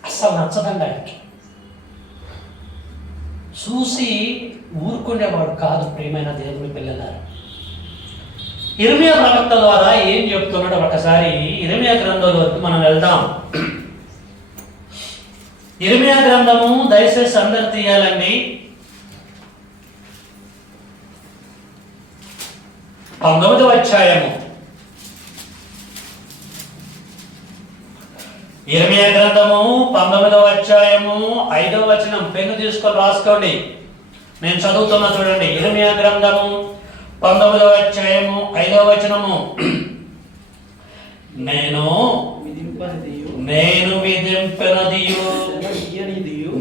అస్సలు నచ్చదండి ఆయనకి. చూసి ఊరుకునేవాడు కాదు. ప్రియమైన దేవుని పిల్లలారా, ఇర్మియా ప్రవక్త ద్వారా ఏం చెప్తున్నాడో ఒకసారి ఇర్మియా గ్రంథంలోకి మనం వెళ్దాం. ఇర్మియా గ్రంథము దయచేసి అందరు తీయాలండి. 19వ అధ్యాయము. ఇర్మియా గ్రంథము 19వ అధ్యాయము 5వ వచనం. పెన్ను తీసుకొని రాసుకోండి, నేను చదువుతున్నా చూడండి. ఇర్మియా గ్రంథము 19వ అధ్యాయము 5వ వచనము. నేను విధింపనదియు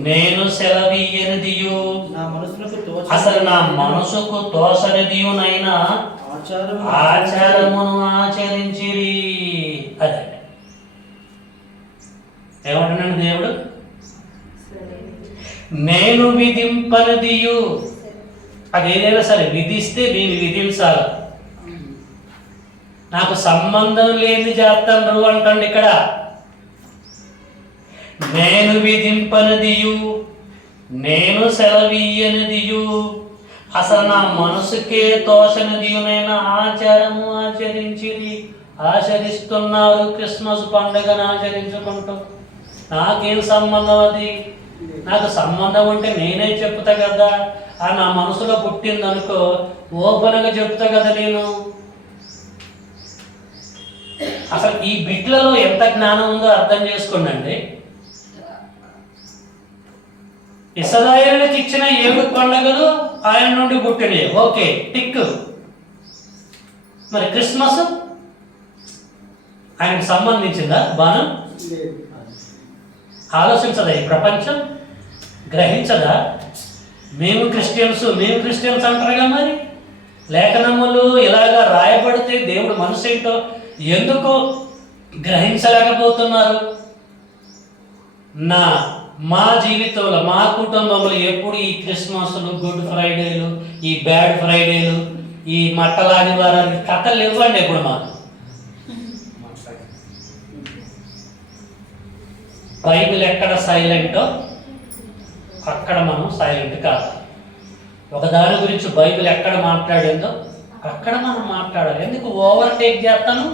నేను సెలవీయనిదియు అసలు నా మనసుకు తోసనిదియునైనా ఆచారమును ఆచరించిరి. అదే ఏమంటున్నాడు దేవుడు? నేను విధింపనిదియు. అది ఏదైనా సరే విధిస్తే నేను విధించాలి. నాకు సంబంధం లేని చేస్తాను అంటండి ఇక్కడ. నేను విధింపనిదియు, నేను సెలవీయనిదియు, అసలు నా మనసుకే తోచనిదియునైనా ఆచారము ఆచరించిది. ఆచరిస్తున్నారు క్రిస్మస్ పండుగను ఆచరించుకుంటూ. నాకేం సంబంధం? అది నాకు సంబంధం అంటే నేనే చెప్తా కదా. నా మనసులో పుట్టింది అనుకో, ఓపెన్గా చెప్తా కదా నేను. అసలు ఈ బిడ్లలో ఎంత జ్ఞానం ఉందో అర్థం చేసుకోండి. ఇశ్రాయేలుకి ఇచ్చిన 7 పండుగలు ఆయన నుండి పుట్టినవి, ఓకే, టిక్. మరి క్రిస్మస్ ఆయనకు సంబంధించిందా? బాను ఆలోచించదా ఈ ప్రపంచం? గ్రహించదా? మేము క్రిస్టియన్స్ అంటారుగా. మరి లేఖనములు ఇలాగా రాయబడితే దేవుడు మనసు ఏంటో ఎందుకు గ్రహించలేకపోతున్నారు? మా జీవితంలో, మా కుటుంబంలో ఎప్పుడు ఈ క్రిస్మస్లు, గుడ్ ఫ్రైడేలు, ఈ బ్యాడ్ ఫ్రైడేలు, ఈ మట్టలాదివారాలు కథలు ఇవ్వండి. ఎప్పుడు మాకు బైబిల్ ఎక్కడ సైలెంటో అక్కడ మనం సైలెంట్ కాదు. ఒకదాని గురించి బైబిల్ ఎక్కడ మాట్లాడిందో అక్కడ మనం మాట్లాడాలి. ఎందుకు ఓవర్టేక్ చేస్తాను?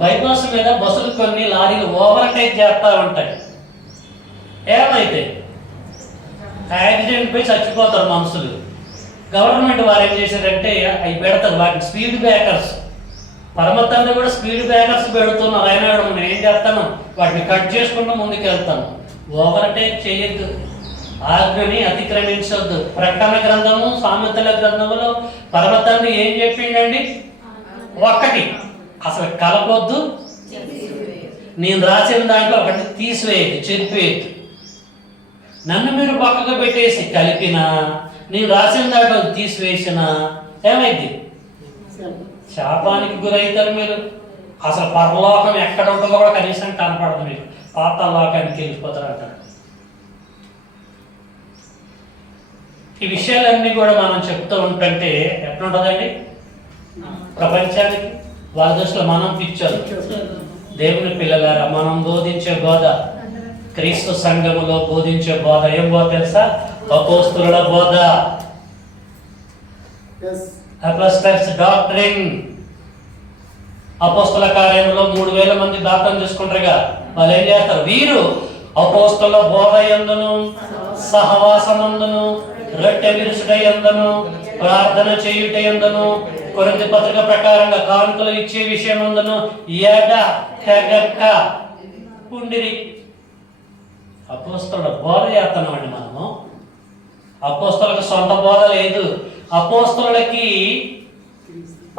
బైపాస్ మీద బస్సులు కొన్ని లారీలు ఓవర్టేక్ చేస్తూ ఉంటాయి. ఏమైతే యాక్సిడెంట్ పోయి చచ్చిపోతారు మనుషులు. గవర్నమెంట్ వారు ఏం చేశారంటే అవి పెడతారు, వాటిని స్పీడ్ బ్రేకర్స్. పరమతండ్రి కూడా స్పీడ్ బ్రేకర్స్ పెడుతున్నారు. అయినా కూడా మనం ఏం చేస్తాను? వాటిని కట్ చేసుకుంటూ ముందుకు వెళ్తాను. ఓవర్టేక్ చేయొద్దు, ఆజ్ఞని అతిక్రమించొద్దు. ప్రకటన గ్రంథము, సామెతల గ్రంథములో పరమతండ్రి ఏం చెప్పిండండి? ఒక్కటి అసలు కలపొద్దు, నేను రాసిన దాంట్లో ఒకటి తీసివేయద్దు, చెరిపేయద్దు. నన్ను మీరు పక్కకు పెట్టేసి కలిపినా, నేను రాసిన దాంట్లో తీసివేసిన ఏమైంది? శాపానికి గురవుతారు మీరు. అసలు పరలోకం ఎక్కడ ఉంటుందో కూడా కనీసం కనపడదు మీకు. పాతాళలోకానికి వెళ్ళిపోతారు అంటారు. ఈ విషయాలన్నీ కూడా మనం చెప్తూ ఉంటుంటే ఎట్లుంటుందండి ప్రపంచానికి? వాళ్ళ దృష్టిలో మనం పిచ్చోళ్ళు. దేవుని పిల్లలారా, మనం బోధించే బోధ, క్రీస్తు సంఘములో బోధించే బోధ ఏం బోధ తెలుసా? అపోస్తలుల బోధ, అపోస్టల్స్ డాక్ట్రిన్. అపోస్తల కార్యంలో 3000 మంది దాతం చేసుకుంటారుగా. వాళ్ళు ఏం చేస్తారు? వీరు అపోస్తల బోధ యందును, సహవాసమందును, రొట్టె విరుచుట యందును, ప్రార్థన చేయుట యందును, కొరింథీ పత్రిక ప్రకారంగా కానుకలు ఇచ్చే విషయమందును ఎడ తెగక ఉండిరి. అపోస్తలుల బోధ చేస్తున్నాం అండి మనము. అపోస్తలులకు సొంత బోధ లేదు. అపోస్తలులకి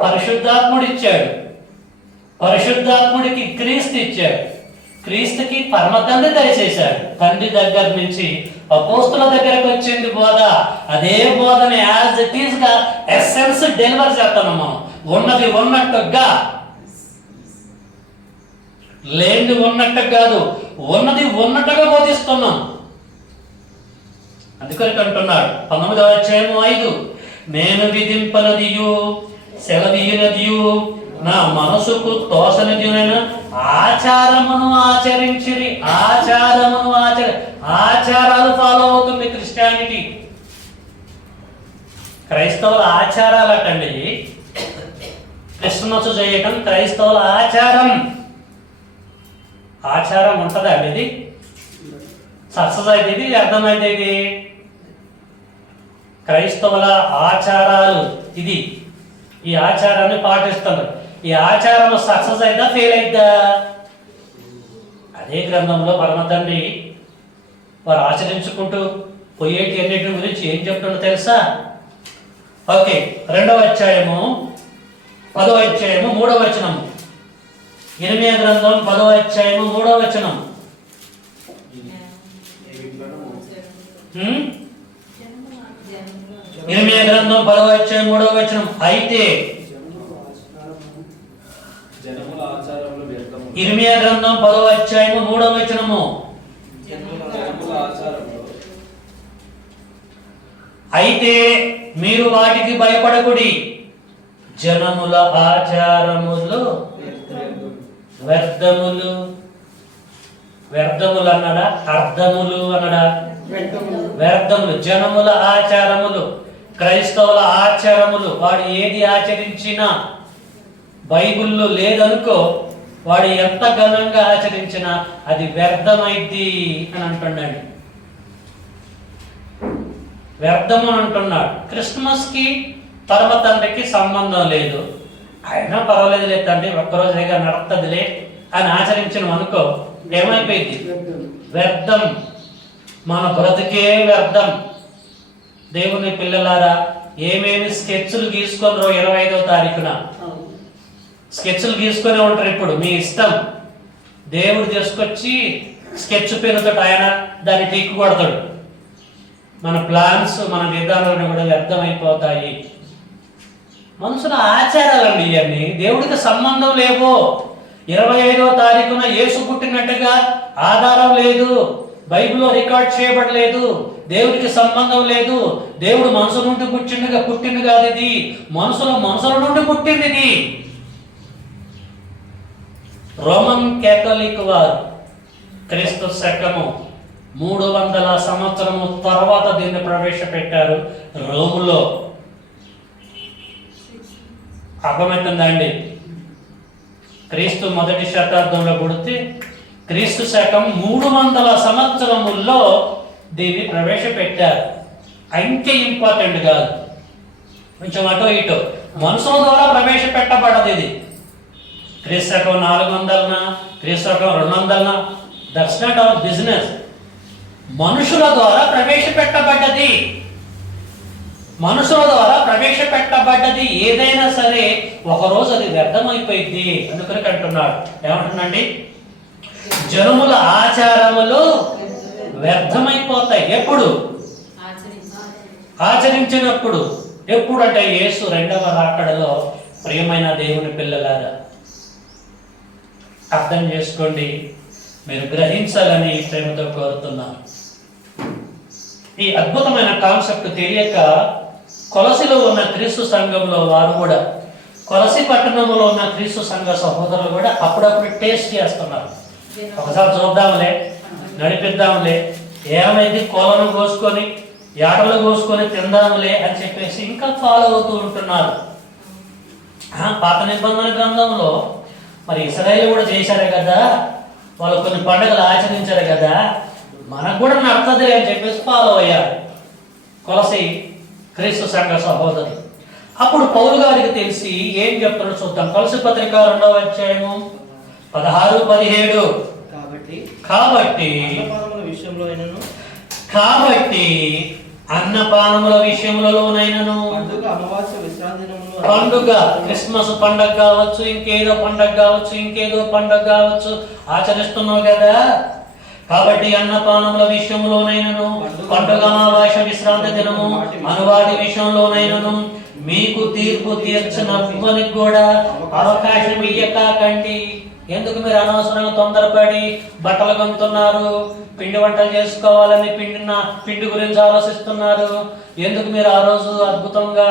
పరిశుద్ధాత్ముడు ఇచ్చాడు, పరిశుద్ధాత్ముడికి క్రీస్తు ఇచ్చాడు, క్రీస్తుకి పరమ తండ్రి దయచేశాడు. తండ్రి దగ్గర నుంచి అపోస్తలుల దగ్గరకు వచ్చింది బోధ. అదే బోధని యాజ్ ఇట్ ఈస్ గా ఎసెన్స్ డెలివర్ చేస్తున్నాం మనం. ఉన్నది ఉన్నట్టుగా, లేనిది ఉన్నట్టు కాదు, ఉన్నది ఉన్నట్టుగా బోధిస్తున్నాం. అందుకని అంటున్నాడు 19వ అధ్యాయం 5, నేను విధింపనదియు సెలవీయనదియు నా మనసుకు తోసనిదియునైన ఆచారమును ఆచరించిరి. ఆచారమును ఆచారాలు ఫాలో అవుతుంది క్రిస్టియానిటీ. క్రైస్తవుల ఆచారాలు అటండి. క్రిస్మస్ చేయటం క్రైస్తవుల ఆచారం. ఆచారం ఉంటుందా అండి? ఇది సక్సెస్ అయితే ఇది అర్థమైతే ఇది క్రైస్తవుల ఆచారాలు. ఇది ఈ ఆచారాన్ని పాటిస్తున్నారు. ఈ ఆచారం సక్సెస్ అయిద్దా ఫెయిల్ అయిద్దా? అదే గ్రంథంలో పరమ తండ్రి వారు ఆచరించుకుంటూ పోయేటి అన్నిటి గురించి ఏం చెప్తుండో తెలుసా? ఓకే, 2వ అధ్యాయము 10వ అధ్యాయము 3వ వచనము. ఇర్మీయా గ్రంథం 10వ అధ్యాయము 3వ వచనం. ఇర్మీయా గ్రంథం 10వ అధ్యాయం 3వ వచనం. అయితే ఇర్మియా గ్రంథం 10వ అధ్యాయము 3వ వచనము. అయితే మీరు వాటికి భయపడకుడి, జనముల ఆచారములు వ్యర్థములు. వ్యర్థములు అన్నాడా, అర్థములు అన్నాడా? వ్యర్థములు. జనముల ఆచారములు, క్రైస్తవుల ఆచారములు. వాడు ఏది ఆచరించినా బైబిల్లో లేదనుకో, వాడు ఎంత ఘనంగా ఆచరించినా అది వ్యర్థమైద్ది అని అంటున్నాడు. వ్యర్థము అంటున్నాడు. క్రిస్మస్కి పరమ తండ్రికి సంబంధం లేదు, అయినా పర్వాలేదు తండ్రి ఒక్కరోజుగా నడుతుందిలే అని ఆచరించిన అనుకో, ఏమైపోయింది? వ్యర్థం. మన బ్రతికే వ్యర్థం. దేవుని పిల్లలారా, ఏమేమి స్కెచ్లు గీసుకొని 25వ తారీఖున స్కెచ్లు గీసుకొని ఉంటారు. ఇప్పుడు మీ ఇష్టం. దేవుడు తీసుకొచ్చి స్కెచ్ పెన్నుతో ఆయన దాన్ని టిక్ కొడతాడు. మన ప్లాన్స్, మన విధానాలు కూడా వ్యర్థమైపోతాయి. మనుషుల ఆచారాలండి ఇవన్నీ, దేవుడికి సంబంధం లేవు. 25వ తారీఖున యేసు పుట్టినట్టుగా ఆధారం లేదు, బైబిల్లో రికార్డ్ చేయబడలేదు, దేవుడికి సంబంధం లేదు. దేవుడు మనసు నుండి పుట్టింది కాదు ఇది, మనుషుల నుండి పుట్టింది ఇది. రోమన్ కేథలిక్ వారు క్రీస్తు శకము 300 సంవత్సరము తర్వాత దీన్ని ప్రవేశపెట్టారు రోములో. అర్థమవుతుందా అండి? క్రీస్తు మొదటి శతాబ్దంలో పుడితే క్రీస్తు శకం 300 సంవత్సరముల్లో దీన్ని ప్రవేశపెట్టారు. అంకె ఇంపార్టెంట్ కాదు, కొంచెం అటో ఇటో. మనుషుల ద్వారా ప్రవేశపెట్టబడదు ఇది. క్రీస్తు శకం 400, క్రీస్తు శకం 200, దట్స్ నాట్ అవర్ బిజినెస్. మనుషుల ద్వారా ప్రవేశపెట్టబడ్డది. మనుషుల ద్వారా ప్రవేశపెట్టబడ్డది ఏదైనా సరే ఒకరోజు అది వ్యర్థమైపోయింది. అందుకని అంటున్నాడు, ఏమంటున్నాండి? జనముల ఆచారములు వ్యర్థమైపోతాయి. ఎప్పుడు? ఆచరించినప్పుడు. ఎప్పుడు అంటే యేసు 2వ రాకడలో. ప్రియమైన దేవుని పిల్లలారా, అర్థం చేసుకోండి, మీరు గ్రహించాలని ప్రేమతో కోరుతున్నాను. ఈ అద్భుతమైన కాన్సెప్ట్ తెలియక కొలసిలో ఉన్న క్రీస్తు సంఘంలో వారు కూడా, కొలసి పట్టణంలో ఉన్న క్రీస్తు సంఘ సహోదరులు కూడా అప్పుడప్పుడు టేస్ట్ చేస్తున్నారు. ఒకసారి చూద్దాంలే, నడిపిద్దాంలే, ఏమైంది కోలను కోసుకొని యాటలు కోసుకొని తిందాంలే అని చెప్పేసి ఇంకా ఫాలో అవుతూ ఉంటున్నారు. పాత నిబంధన గ్రంథంలో మరి ఇశ్రాయేలు కూడా చేశారు కదా, వాళ్ళు కొన్ని పండుగలు ఆచరించారు కదా, మనకు కూడా నడుతుంది అని చెప్పేసి ఫాలో అయ్యారు కొలసి క్రీస్తు సంఘ సహోదరులు. అప్పుడు పౌలు గారికి తెలిసి ఏం చెప్తాడో చూద్దాం. కొలసి పత్రిక 2వ అధ్యాయము 16-17. కాబట్టి అన్నపానముల విషయంలోనైనను, పండుగ, క్రిస్మస్ పండుగ కావచ్చు, ఇంకేదో పండుగ కావచ్చు, ఇంకేదో పండుగ కావచ్చు, ఆచరిస్తున్నావు కదా. కాబట్టి అన్నపానముల విషయంలోనైనను, పండుగ, అమావాస, విశ్రాంతి దినము అనువాటి విషయంలోనైనను మీకు తీర్పు తీర్చడానికి కూడా అవకాశం ఇయ్యకండి. ఎందుకు మీరు అనవసరంగా తొందరపడి బట్టలు కొంటున్నారు? పిండి వంటలు చేసుకోవాలని పిండి గురించి ఆలోచిస్తున్నారు. ఎందుకు మీరు ఆ రోజు అద్భుతంగా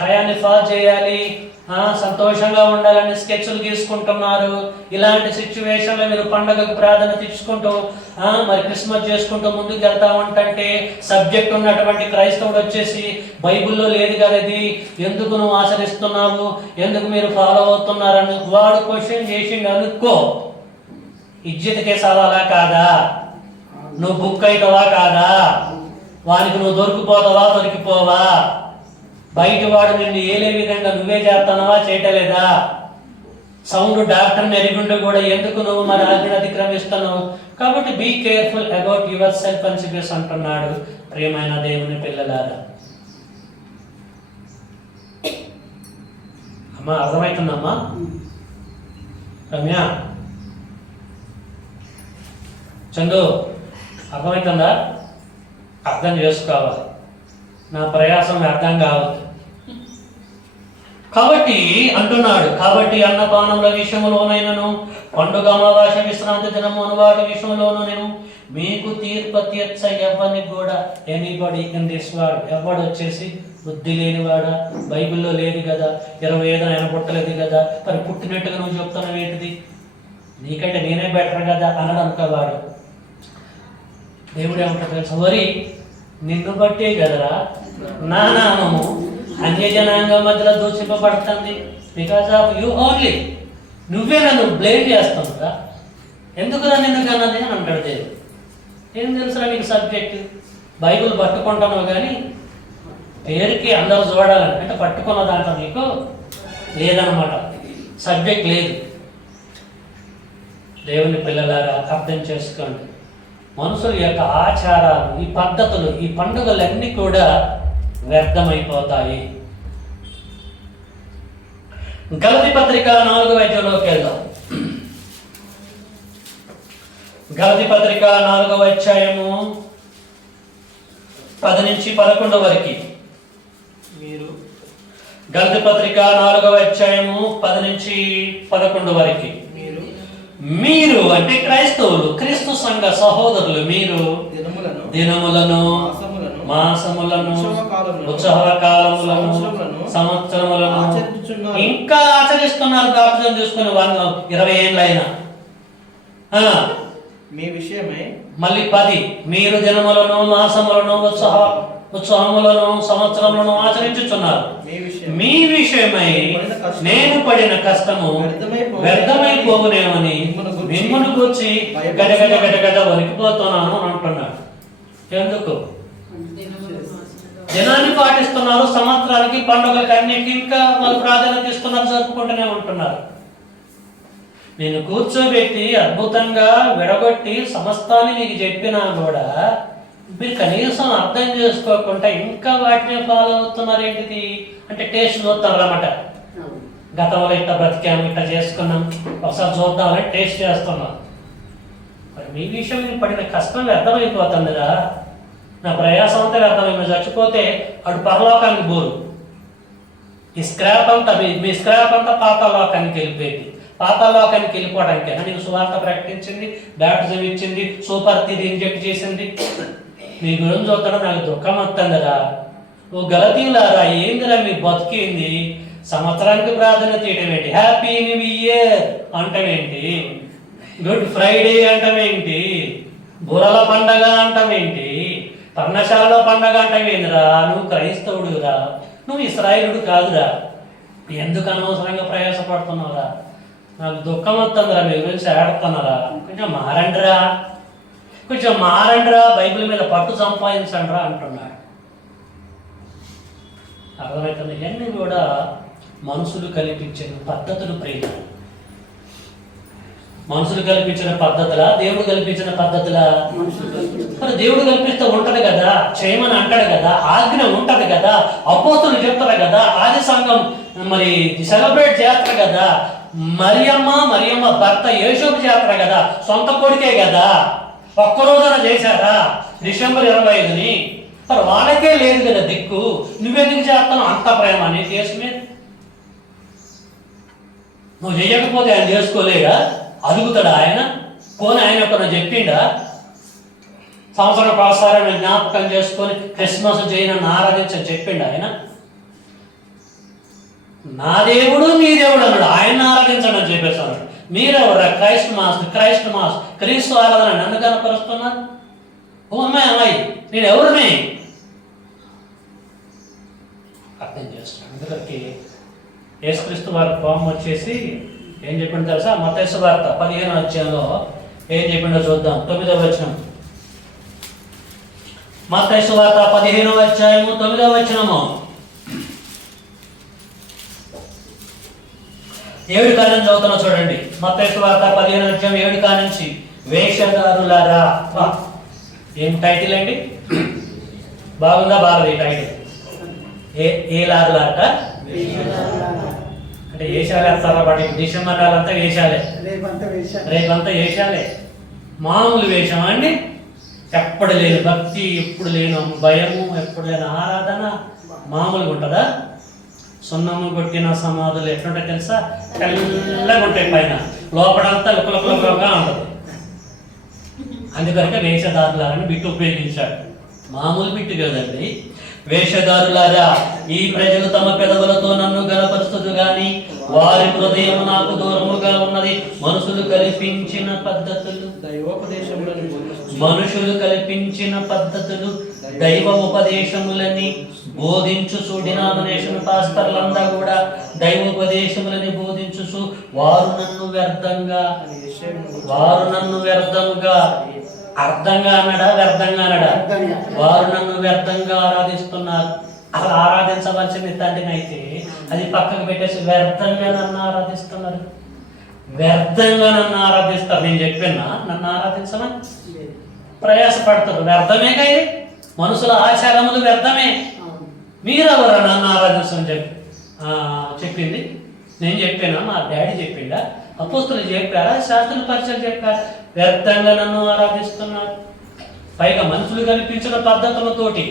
టయాన్ని పాస్ చేయాలి, సంతోషంగా ఉండాలని స్కెచ్లు గీసుకుంటున్నారు? ఇలాంటి సిచ్యువేషన్లో మీరు పండుగకు ప్రాధాన్యత ఇచ్చుకుంటూ మరి క్రిస్మస్ చేసుకుంటూ ముందుకు వెళ్తా ఉంటే సబ్జెక్ట్ ఉన్నటువంటి క్రైస్తవుడు వచ్చేసి బైబిల్లో లేదు కదా ఇది, ఎందుకు నువ్వు ఆచరిస్తున్నావు, ఎందుకు మీరు ఫాలో అవుతున్నారని వాడు క్వశ్చన్ చేసిండు అనుకో, ఇజ్జతకే సవాలా కాదా? నువ్వు బుక్ అవుతావా కాదా? వానికి నువ్వు దొరికిపోవా? బయట వాడు నిన్ను ఏలే విధంగా నువ్వే చేస్తున్నావా, చేయటలేదా? సౌండ్ డాక్టర్ని ఎరిగుండి కూడా ఎందుకు నువ్వు మరి ఆజ్ఞను అతిక్రమిస్తున్నావు? కాబట్టి be careful about yourself అని చెప్పేసి అంటున్నాడు. ప్రియమైన దేవుని పిల్లలారా, అమ్మా అర్థమవుతుందమ్మా? రమ్య, చందు అర్థమవుతుందా? అర్థం చేసుకోవాలి, నా ప్రయాసం అర్థం కావద్దు. కాబట్టి అంటున్నాడు, కాబట్టి అన్నపానముల విషయంలోనైనను, పండుగ, అమావాస్య, విశ్రాంతి దినము అను వాటి విషయంలోనూ నేను మీకు తీర్పు తీర్చ ఎవరిని కూడా, ఎనీబడి ఇన్ దిస్ వరల్డ్, ఎవడు వచ్చేసి బుద్ధి లేనివాడా, బైబిల్లో లేదు కదా, 25 ఆయన పుట్టలేదు కదా, మరి పుట్టినట్టుగా నువ్వు చెప్తున్నావు ఏంటిది, నీకంటే నేనే బెటర్ కదా అనడు అనుకోవాడు. దేవుడు ఏమంటాడు తెలుసా, వరి నిన్ను బట్టే కదరా నా నామము అన్య జనాంగం మధ్యలో దూషింపబడుతుంది, బికాజ్ ఆఫ్ యూ ఓన్లీ. నువ్వే నన్ను బ్లేమ్ చేస్తుందా, ఎందుకురా నిన్ను కన్నది అని అంటాడు దేవుడు. ఏం తెలుసురా నీకు సబ్జెక్టు, బైబిల్ పట్టుకుంటాను కానీ పేరుకి అందరూ చూడాలని అంటే పట్టుకున్న దాంట్లో నీకు లేదనమాట, సబ్జెక్ట్ లేదు. దేవుని పిల్లలారా అర్థం చేసుకోండి, మనుషుల యొక్క ఆచారాలు, ఈ పద్ధతులు, ఈ పండుగలన్నీ కూడా వ్యర్థమైపోతాయి. గలతీ పత్రిక 4వ అధ్యాయంలోకి వెళ్దాం. గలతీ పత్రిక 4వ అధ్యాయము 10 నుంచి 11 వరకు. గలతీ పత్రిక 4వ అధ్యాయము 10 నుంచి 11 వరకు. మీరు అంటే క్రైస్తవులు, క్రీస్తు సంఘ సహోదరులు, మీరు దినములను, మాసములను, ఉత్సవ కాలములను, సంవత్సరములను ఇంకా ఆచరిస్తున్నారు. బాప్తిజం తీసుకుని 20 ఏళ్ళైనా. మీ విషయమై మళ్ళీ 10, మీరు దినములను, మాసములను, ఉత్సవములను, సంవత్సరములను ఆచరించుచున్నారు. మీ విషయమై నేను పడిన కష్టము వ్యర్థమైపోవునేమని మిమ్మల్ని కూర్చి గడగడ గడగడ వణికిపోతున్నాను అని అంటున్నాడు. ఎందుకు? దినాన్ని పాటిస్తున్నారు, సంవత్సరాలకి, పండుగలకి, అన్నిటికీ ఇంకా వాళ్ళు ప్రాధాన్యత ఇస్తున్నారు, జరుపుకుంటూనే ఉంటున్నారు. నేను కూర్చోబెట్టి అద్భుతంగా విడగొట్టి సమస్తాన్ని మీకు చెప్పినా కూడా మీరు కనీసం అర్థం చేసుకోకుండా ఇంకా వాటిని ఫాలో అవుతున్నారు. ఏంటిది అంటే టేస్ట్ చూస్తాం అన్నమాట. గతంలో ఇట్లా బ్రతికాము, ఇట్లా చేసుకున్నాం, ఒకసారి చూద్దామని టేస్ట్ చేస్తున్నాం. మరి మీ విషయం మీకు పడిన కష్టం వ్యర్థమైపోతుంది కదా, నా ప్రయాసం అంతా వ్యర్థమైంది. చచ్చిపోతే అటు పరలోకానికి పోరు, ఈ స్క్రాప్ అంతా మీ స్క్రాప్ అంతా పాతాళలోకానికి వెళ్ళిపోయింది. పాతాళలోకానికి వెళ్ళిపోవడానికైనా నీకు సువార్త ప్రకటించింది, బ్యాప్టిజం ఇచ్చింది, సూపర్ తీరి ఇంజెక్ట్ చేసింది. మీ గురించి చూస్తాడో నాకు దుఃఖం వస్తుందిరా. ఓ గలతీయులారా, ఏందిరా మీ బతికేంది? సంవత్సరానికి ప్రాధాన్యత చేయటం ఏంటి? హ్యాపీ న్యూ ఇయర్ అంటామేంటి? గుడ్ ఫ్రైడే అంటామేంటి? బుర్రల పండగ అంటామేంటి? పర్ణశాలలో పండగ అంటామేందిరా? నువ్వు క్రైస్తవుడురా, నువ్వు ఇశ్రాయేలుడు కాదురా. ఎందుకు అనవసరంగా ప్రయాసపడుతున్నావురా? నాకు దుఃఖం వస్తుందిరా, మీ గురించి ఆడుతున్నారా. కొంచెం మారండిరా, కొంచెం మారండిరా, బైబిల్ మీద పట్టు సంపాదించండిరా అంటున్నాడు. అర్థమవుతుంది. ఇవన్నీ కూడా మనుషులు కల్పించిన పద్ధతులు. ప్రేమ మనుషులు కల్పించిన పద్ధతులా, దేవుడు కల్పించిన పద్ధతులా? మరి దేవుడు కల్పిస్తూ ఉంటది కదా, చేయమని అంటాడు కదా, ఆజ్ఞ ఉంటది కదా, అపోస్తులు చెప్తారు కదా, ఆది సంఘం మరి సెలబ్రేట్ చేస్తారు కదా. మరియమ్మ భర్త యేసోపు చేస్తారు కదా, సొంత కొడుకే కదా, ఒక్కరోజున చేశారా డిసెంబర్ 25ని? మరి వాళ్ళకే లేదు కదా దిక్కు, నువ్వెందుకు చేస్తాను అంత ప్రేమ నీ కేసు మీద? నువ్వు చేయకపోతే ఆయన చేసుకోలేడా? అడుగుతాడా ఆయన? పోనీ ఆయన ఒక చెప్పిండా? సంవత్సరం ఒకసారి జ్ఞాపకం చేసుకొని క్రిస్మస్ చేయనని ఆరాధించని చెప్పిండా ఆయన? నా దేవుడు మీ దేవుడు అన్నాడు, ఆయన ఆరాధించండి అని చెప్పేస్తాడు. మీరెవరా? క్రైస్ట్ మాస్ క్రీస్తు ఆరాధన నన్ను కనపరుస్తున్నారు. ఓ అమ్మాయి నేను ఎవరిని అర్థం చేస్తున్నాను. అందుకకి యేసుక్రీస్తు వారి కోపం వచ్చేసి ఏం చెప్పిండో తెలుసా? మత్తయి సువార్త 15వ అధ్యాయంలో ఏం చెప్పిండో చూద్దాం. 9వ వచనం. మత్తయి సువార్త 15వ అధ్యాయము 9వ వచనము. 7 కాలం చదువుతున్నా చూడండి. మత్తయి సువార్త 15వ అధ్యాయం 7 కానుంచి. వేషధారులారా. ఏం టైటిల్ అండి? బాగుందా? బాగుంది టైటిల్. ఏ లారులాట అంటే వేషాలే అంటారా? వాటి డిసెంబర్ నెలంతా వేషాలే, రేపంతా వేషాలే. మామూలు వేషం అండి, ఎప్పుడు లేని భక్తి, ఎప్పుడు లేని భయము, ఎప్పుడు లేని ఆరాధన మామూలుగా ఉంటుందా? సున్నము కొట్టిన సమాధులు ఎట్లుంటాయి తెలుసా? తెల్లగా ఉంటాయి పైన, లోపడంతా లుకలుకలుగా ఉంటుంది. అందుకనుక వేషధారులారని బిట్టు ఉపయోగించాడు. మామూలు బిట్టు కదండి. వేషధారులారా, ఈ ప్రజలు తమ పెదవులతో నన్ను గనపరుస్తుదు గాని వారి హృదయం నాకు దూరముగా ఉన్నది. మనుషులు కల్పించిన పద్ధతులు దైవ ఉపదేశములని బోధించుచు, డినామినేషన్ పాస్టర్లంతా కూడా దైవోపదేశములని బోధించుచు వారు నన్ను వ్యర్థంగా అర్థంగా అనడా వ్యర్థంగా అనడా? వారు నన్ను వ్యర్థంగా ఆరాధిస్తున్నారు. అసలు ఆరాధించవలసిన తండ్రినైతే అది పక్కకు పెట్టేసి వ్యర్థంగా నన్ను ఆరాధిస్తున్నారు. వ్యర్థంగా నన్ను ఆరాధిస్తారు. నేను చెప్పినా నన్ను ఆరాధించమని ప్రయాసపడతారు. వ్యర్థమే కదా, మనుషుల ఆచారములు వ్యర్థమే. మీరెవరా నన్ను ఆరాధించమని చెప్పింది? నేను చెప్పినా? మా డాడీ చెప్పిండా? అపోస్తులు చెప్పారా? శాస్త్రుల పరిచయం చెప్పారా? వ్యర్థంగా నన్ను ఆరాధిస్తున్నారు. పైగా మనుషులు కనిపించిన పద్ధతులతోటి.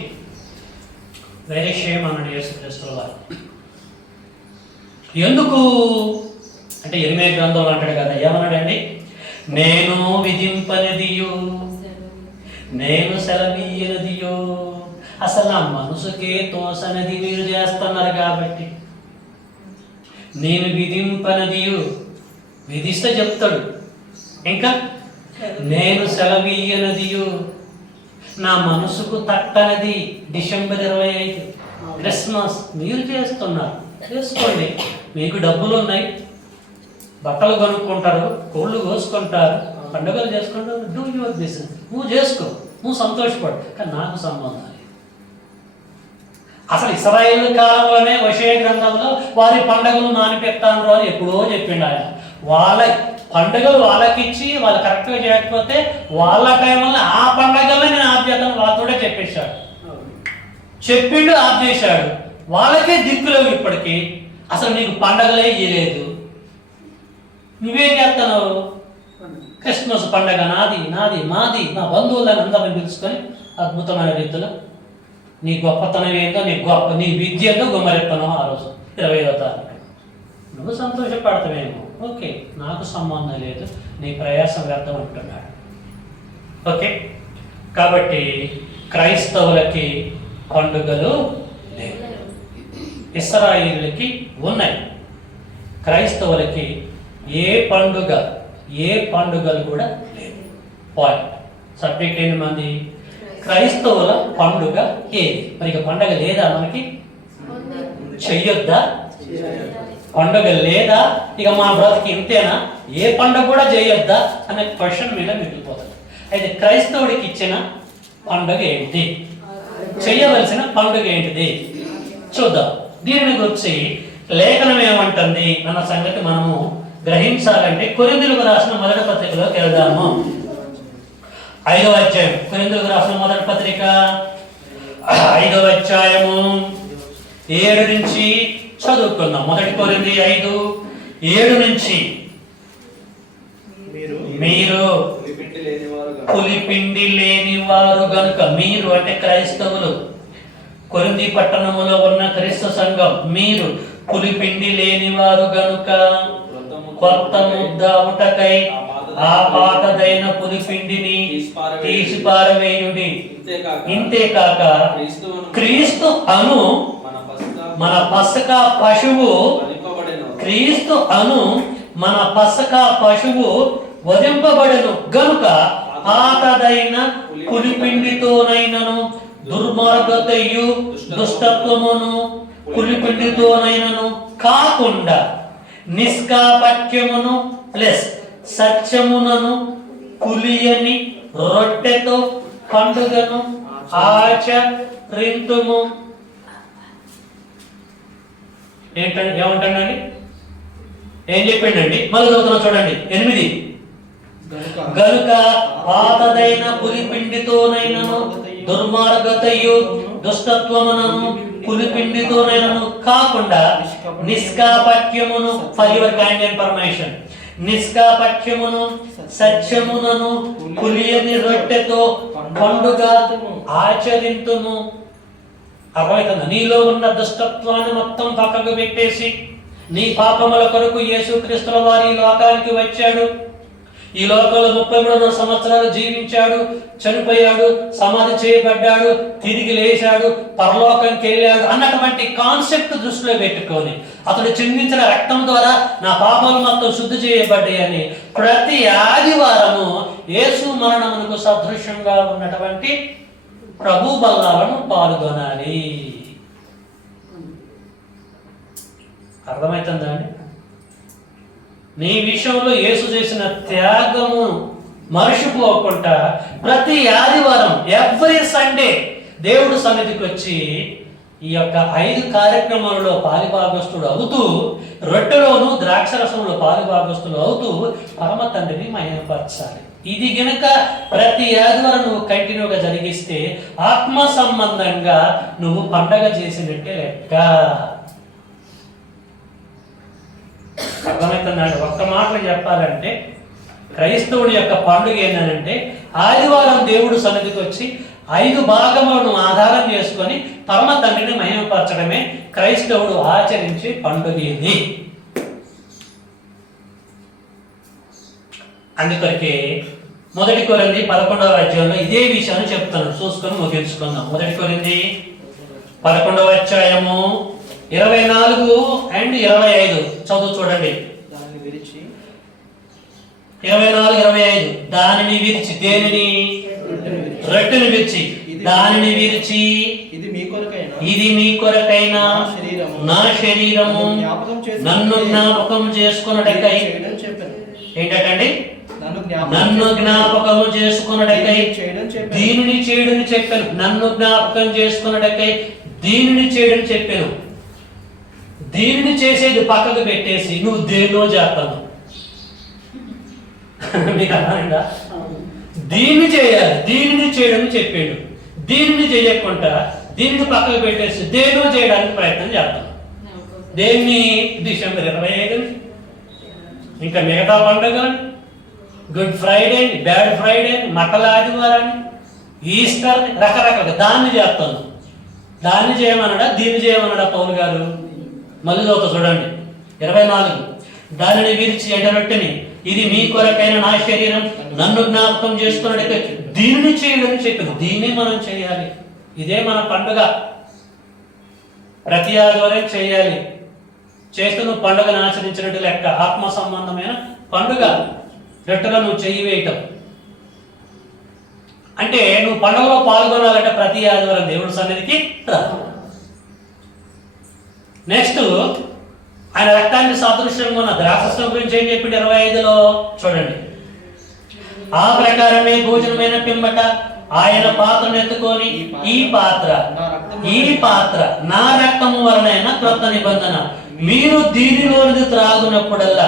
వేరే షేమ్ అన్నాడు యేసుక్రీస్తుల వారు. ఎందుకు అంటే ఇరిమియా గ్రంథంలో అంటాడు కదా, ఏమన్నాడండి? నేను విధింపనిదియో, నేను సెలవీయనిదియో. అసలు నా మనసుకే తోసనది మీరు చేస్తున్నారు కాబట్టి. నేను విధింపనదియు, విధిస్తే చెప్తాడు. ఇంకా నేను సెలవీయనదియు, నా మనసుకు తట్టనది. డిసెంబర్ 25 క్రిస్మస్ మీరు చేస్తున్నారు, చేసుకోండి. మీకు డబ్బులు ఉన్నాయి, బట్టలు కొనుక్కుంటారు, కోళ్ళు కోసుకుంటారు, పండుగలు చేసుకుంటారు. డూ యువర్ బిజినెస్, నువ్వు చేసుకో, నువ్వు సంతోషపడు. కానీ నాకు సంబంధం లేదు. అసలు ఇశ్రాయేలు కాలంలోనే హోషేయ గ్రంథంలో వారి పండుగలు మానిపెట్టాను అని ఎప్పుడో చెప్పిండు ఆయన. వాళ్ళ పండుగలు వాళ్ళకిచ్చి వాళ్ళు కరెక్ట్గా చేయకపోతే వాళ్ళ టైంలో ఆ పండుగల్లో నేను ఆఫ్ చేద్దాం వాళ్ళతోనే చెప్పేశాడు. చెప్పిండు, ఆఫ్ చేశాడు. వాళ్ళకే దిక్కులేవు ఇప్పటికీ. అసలు నీకు పండగలే ఇయ్యలేదు, నువ్వేం చేస్తున్నావు? క్రిస్మస్ పండగ నాది నాది మాది, మా బంధువులను అందరిని పిలుచుకొని అద్భుతమైన రీతిలో నీ గొప్పతనం ఏందో, నీ విద్య ఏందో గుమ్మరెత్తను ఆ రోజు 25వ తారీఖు. నువ్వు సంతోషపడతావేమో, ఓకే, నాకు సంబంధం లేదు, నీ ప్రయాసం వ్యర్థం అంటున్నాడు. ఓకే, కాబట్టి క్రైస్తవులకి పండుగలు లేవు, ఇశ్రాయేలుకి ఉన్నాయి. క్రైస్తవులకి ఏ పండుగలు కూడా లేవు. పాయింట్. సబ్జెక్ట్ ఏంటి మంది? క్రైస్తవుల పండుగ ఏది? మరి ఇక పండుగ లేదా? మనకి చెయ్యొద్దా? పండుగ లేదా? ఇక మా బ్రతికి ఇంతేనా? ఏ పండుగ కూడా చేయొద్దా అనే క్వశ్చన్ మీద మిగిలిపోతుంది. అయితే క్రైస్తవుడికి ఇచ్చిన పండుగ ఏంటి? చెయ్యవలసిన పండుగ ఏంటిది చూద్దాం. దీనిని గురించి లేఖనం ఏమంటుంది అన్న సంగతి మనము గ్రహించాలంటే కొరింథీయులకు రాసిన మొదటి పత్రికలోకి వెళ్దాము. 5వ అధ్యాయం, కొరింథీయులకు రాసిన మొదటి పత్రిక 5వ అధ్యాయము 7 నుంచి చదువుకుందాం. 1 కొరింథీ 5:7 నుంచి. మీరు పులిపిండి లేని వారు గనుక, మీరు అంటే క్రైస్తవులు, కొరింథీ పట్టణములో ఉన్న క్రీస్తు సంఘం, మీరు పులిపిండి లేని వారు గనుక కొత్త ముద్ద ఉటకై ఆ పాతదైన పులిపిండిని తీసి పారవేయుడి. ఇంతేకాక క్రీస్తు అను మన పసకా పశువు, క్రీస్తు అను మన పసకా పశువు వధింపబడెను గనుక పాతదైన పులిపిండితోనైనను దుర్మార్గతయు దుష్టత్వమును పులిపిండితోనైనను కాకుండా నిష్కాపట్యమును ప్లస్ సత్యమునను పులియని రొట్టెతో పండుగను ఆచరింతుము. ఏంటండి, ఏమంటాడండి? ఏం చెప్పిండండి? మళ్ళీ చదువుతున్నా చూడండి. 8 గనుక పాతదైన పులిపిండితోనైనను దుర్మార్గతయు దుష్టత్వమునను పులిపిండితోనైనను కాకుండా నిష్కాపట్యమును, ఫర్ యువర్ కైండ్ ఇన్ఫర్మేషన్, నిష్కాపట్యమును సత్యమునను పులియని రొట్టెతో పండుగ ఆచరింతుము. అర్థమవుతుందా? నీలో ఉన్న దుష్టత్వాన్ని మొత్తం పక్కకు పెట్టేసి నీ పాపముల కొరకు యేసుక్రీస్తుల వారి ఈ లోకానికి వచ్చాడు. ఈ లోకంలో 33 సంవత్సరాలు జీవించాడు, చనిపోయాడు, సమాధి చేయబడ్డాడు, తిరిగి లేచాడు, పరలోకంకి వెళ్ళాడు అన్నటువంటి కాన్సెప్ట్ దృష్టిలో పెట్టుకొని అతడు చిందించిన రక్తం ద్వారా నా పాపాలు మొత్తం శుద్ధి చేయబడ్డాయని ప్రతి ఆదివారము యేసు మరణమునకు సదృశ్యంగా ఉన్నటువంటి ప్రభు బల్లాలను పాల్గొనాలి. అర్థమవుతుందా అండి? నీ విషయంలో యేసు చేసిన త్యాగము మరచిపోకుండా ప్రతి ఆదివారం ఎవ్రీ సండే దేవుడు సన్నిధికి వచ్చి ఈ యొక్క 5 కార్యక్రమాలలో పాలిభాగస్తుడు అవుతూ, రొట్టెలోను ద్రాక్షరసంలో పాలిభాగస్తుడు అవుతూ పరమ తండ్రిని మహిమపరచాలి. ఇది గనక ప్రతి ఆదివారం నువ్వు కంటిన్యూగా జరిగిస్తే ఆత్మ సంబంధంగా నువ్వు పండగ చేసినట్టే లెక్క. అర్థమవుతున్నాడు? ఒక్క మాటలు చెప్పాలంటే క్రైస్తవుడి యొక్క పండుగ ఏంటంటే ఆదివారం దేవుడు సన్నిధికి వచ్చి 5 భాగములను ఆధారం చేసుకొని పరమ తండ్రిని మహిమపరచడమే క్రైస్తవుడు ఆచరించే పండుగ ఇది. అందుకొరకే 1 కొరింథీ 11వ అధ్యాయంలో ఇదే విషయాన్ని చెప్తాను. చూసుకొని ముగించుకుందాం. 1 కొరింథీ 11వ అధ్యాయము 24 and 25 చదువు చూడండి. 24, 25 దానిని విరిచి, దేనిని? రొట్టెను విరిచి, దానిని విరిచి, ఇది మీ కొరకైన నా శరీరము నన్ను జ్ఞాపకం చేసుకొనుటకై. ఏంటండి? నన్ను జ్ఞాపకము చేసుకొనుటకై దీనిని చేయడని చెప్పాను. నన్ను జ్ఞాపకం చేసుకొనుటకై దీనిని చేయడని చెప్పాను. దీనిని చేసేది పక్కకు పెట్టేసి నువ్వు దేనిలో చేస్తాను. మీకు అర్థమైందా? దీన్ని చేయాలి, దీనిని చేయడం చెప్పాడు. దీనిని చేయకుండా దీనిని పక్కకు పెట్టేసి దేనిలో చేయడానికి ప్రయత్నం చేస్తాను. దేన్ని? డిసెంబర్ 25, ఇంకా మిగతా పండుగలు, గుడ్ ఫ్రైడే, బ్యాడ్ ఫ్రైడే, మట్టల ఆదివారాన్ని, ఈస్టర్, రకరకాల దాన్ని చేస్తాను. దాన్ని చేయమన్నాడా, దీన్ని చేయమన్నాడా పౌలు గారు? మళ్ళీ చూడండి 24 దానిని విరిచి ఎండరొట్టెని, ఇది మీ కొరకైన నా శరీరం నన్ను జ్ఞాపకం చేసుకున్నట్టు దీనిని చేయడని చెప్పాను. దీన్ని మనం చేయాలి. ఇదే మన పండుగ. ప్రతి ఆదివారం చేయాలి. చేస్తూ నువ్వు పండుగను ఆచరించినట్టు లెక్క. ఆత్మ సంబంధమైన పండుగ. రొట్టెలో నువ్వు చెయ్యి వేయటం అంటే నువ్వు పండుగలో పాల్గొనాలంటే ప్రతి ఆదివారం దేవుడి సన్నిధికి రా. నెక్స్ట్ ఆయన రక్తానికి సాదృశ్యంగా ఉన్న ద్రాక్షరసం గురించి ఏం చెప్పిండు 25లో చూడండి. ఆ ప్రకారమే భోజనమైన పిమ్మట ఆయన పాత్రను ఎత్తుకొని, ఈ పాత్ర నా రక్తము వలనైన క్రొత్త నిబంధన, మీరు దీనిలోనిది త్రాగునప్పుడల్లా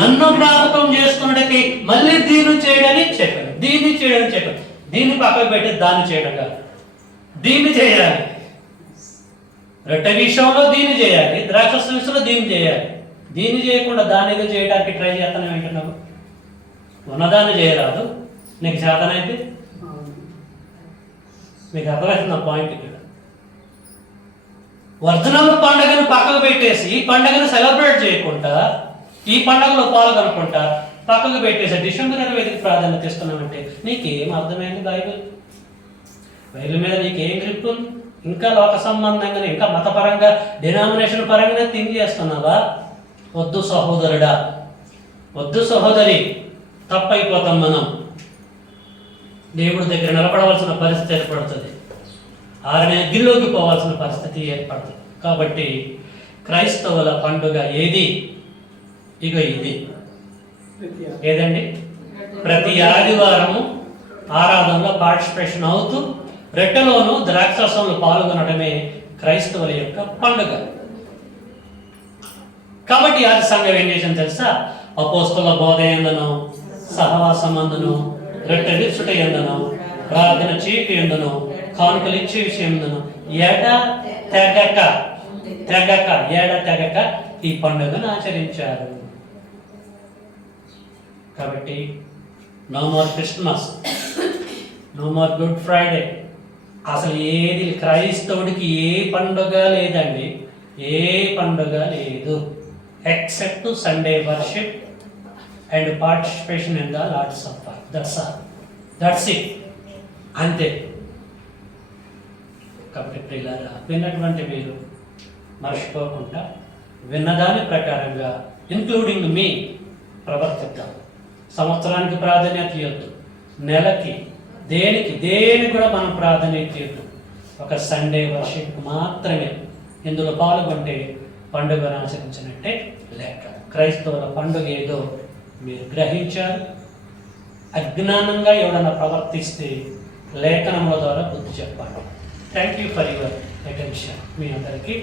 నన్ను జ్ఞాపకం చేసుకున్నకి మళ్ళీ దీన్ని చేయడని చెప్పాను. దీన్ని చేయడని చెప్పాను. దీన్ని పక్కకు పెట్టి దాన్ని చేయడం కాదు, దీన్ని చేయాలి. రొట్టె విషయంలో దీన్ని చేయాలి, ద్రాక్షరసం విషయంలో దీన్ని చేయాలి. దీన్ని చేయకుండా దాన్ని ఏదో చేయడానికి ట్రై చేస్తాను వింటున్నావు. ఉన్నదాన్ని చేయరాదు, నీకు చేతనైతే. మీకు అర్థమవుతున్న పాయింట్ ఇక్కడ. ఒరిజినల్ పండుగను పక్కకు పెట్టేసి ఈ పండుగను సెలబ్రేట్ చేయకుండా, ఈ పండుగలో పాల్గొనకుండా పక్కకు పెట్టేసి డిసెంబర్ 25కి ప్రాధాన్యత ఇస్తున్నామంటే నీకేం అర్థమైంది? బైబిల్ మీద నీకేం గ్రిప్ ఉంది? ఇంకా లోక సంబంధంగా, ఇంకా మతపరంగా, డినామినేషన్ పరంగా థింక్ చేస్తున్నావా? వద్దు సహోదరుడా, వద్దు సహోదరి. తప్పైపోతాం మనం. దేవుడి దగ్గర నిలబడవలసిన పరిస్థితి ఏర్పడుతుంది. ఆరనే గిల్లోకి పోవాల్సిన పరిస్థితి ఏర్పడుతుంది. కాబట్టి క్రైస్తవుల పండుగ ఏది? ఇగో ఇది. ఏదండి? ప్రతి ఆదివారము ఆరాధనలో పార్టిసిపేషన్ అవుతూ రొట్టెలోను ద్రాక్షరసంలో పాల్గొనడమే క్రైస్తవుల యొక్క పండుగ. కాబట్టి ఆది సంఘం ఏం చేసింది తెలుసా? అపోస్తల బోధ ఎందును, సహవాసం అందును, రొట్టె విరుచుట ఎందును, ప్రార్థన చీటి ఎందును, కానుకలు ఇచ్చే విషయం ఎందును ఏడ తెగక ఈ పండుగను ఆచరించారు. కాబట్టి no more Christmas, no more Good Friday. అసలు ఏది క్రైస్తవుడికి ఏ పండుగ లేదండి, ఏ పండుగ లేదు. except Sunday worship and participation in the Lord's Supper. That's it. అంతే. కాబట్టి ప్రియులారా, విన్నటువంటి మీరు మర్చిపోకుండా విన్నదాని ప్రకారంగా ఇంక్లూడింగ్ మీ ప్రవర్తిద్దాం. సంవత్సరానికి ప్రాధాన్యత ఇవ్వద్దు, నెలకి దేనికి కూడా మనం ప్రాధాన్యత ఇవ్వద్దు. ఒక సండే వర్షిప్ మాత్రమే ఇందులో పాల్గొంటే పండుగను ఆచరించినట్టే లెక్క. క్రైస్తవుల పండుగ ఏదో మీరు గ్రహించారు. అజ్ఞానంగా ఎవడన్నా ప్రవర్తిస్తే లేఖనముల ద్వారా బుద్ధి చెప్పండి. Thank you for your attention. మీ అందరికీ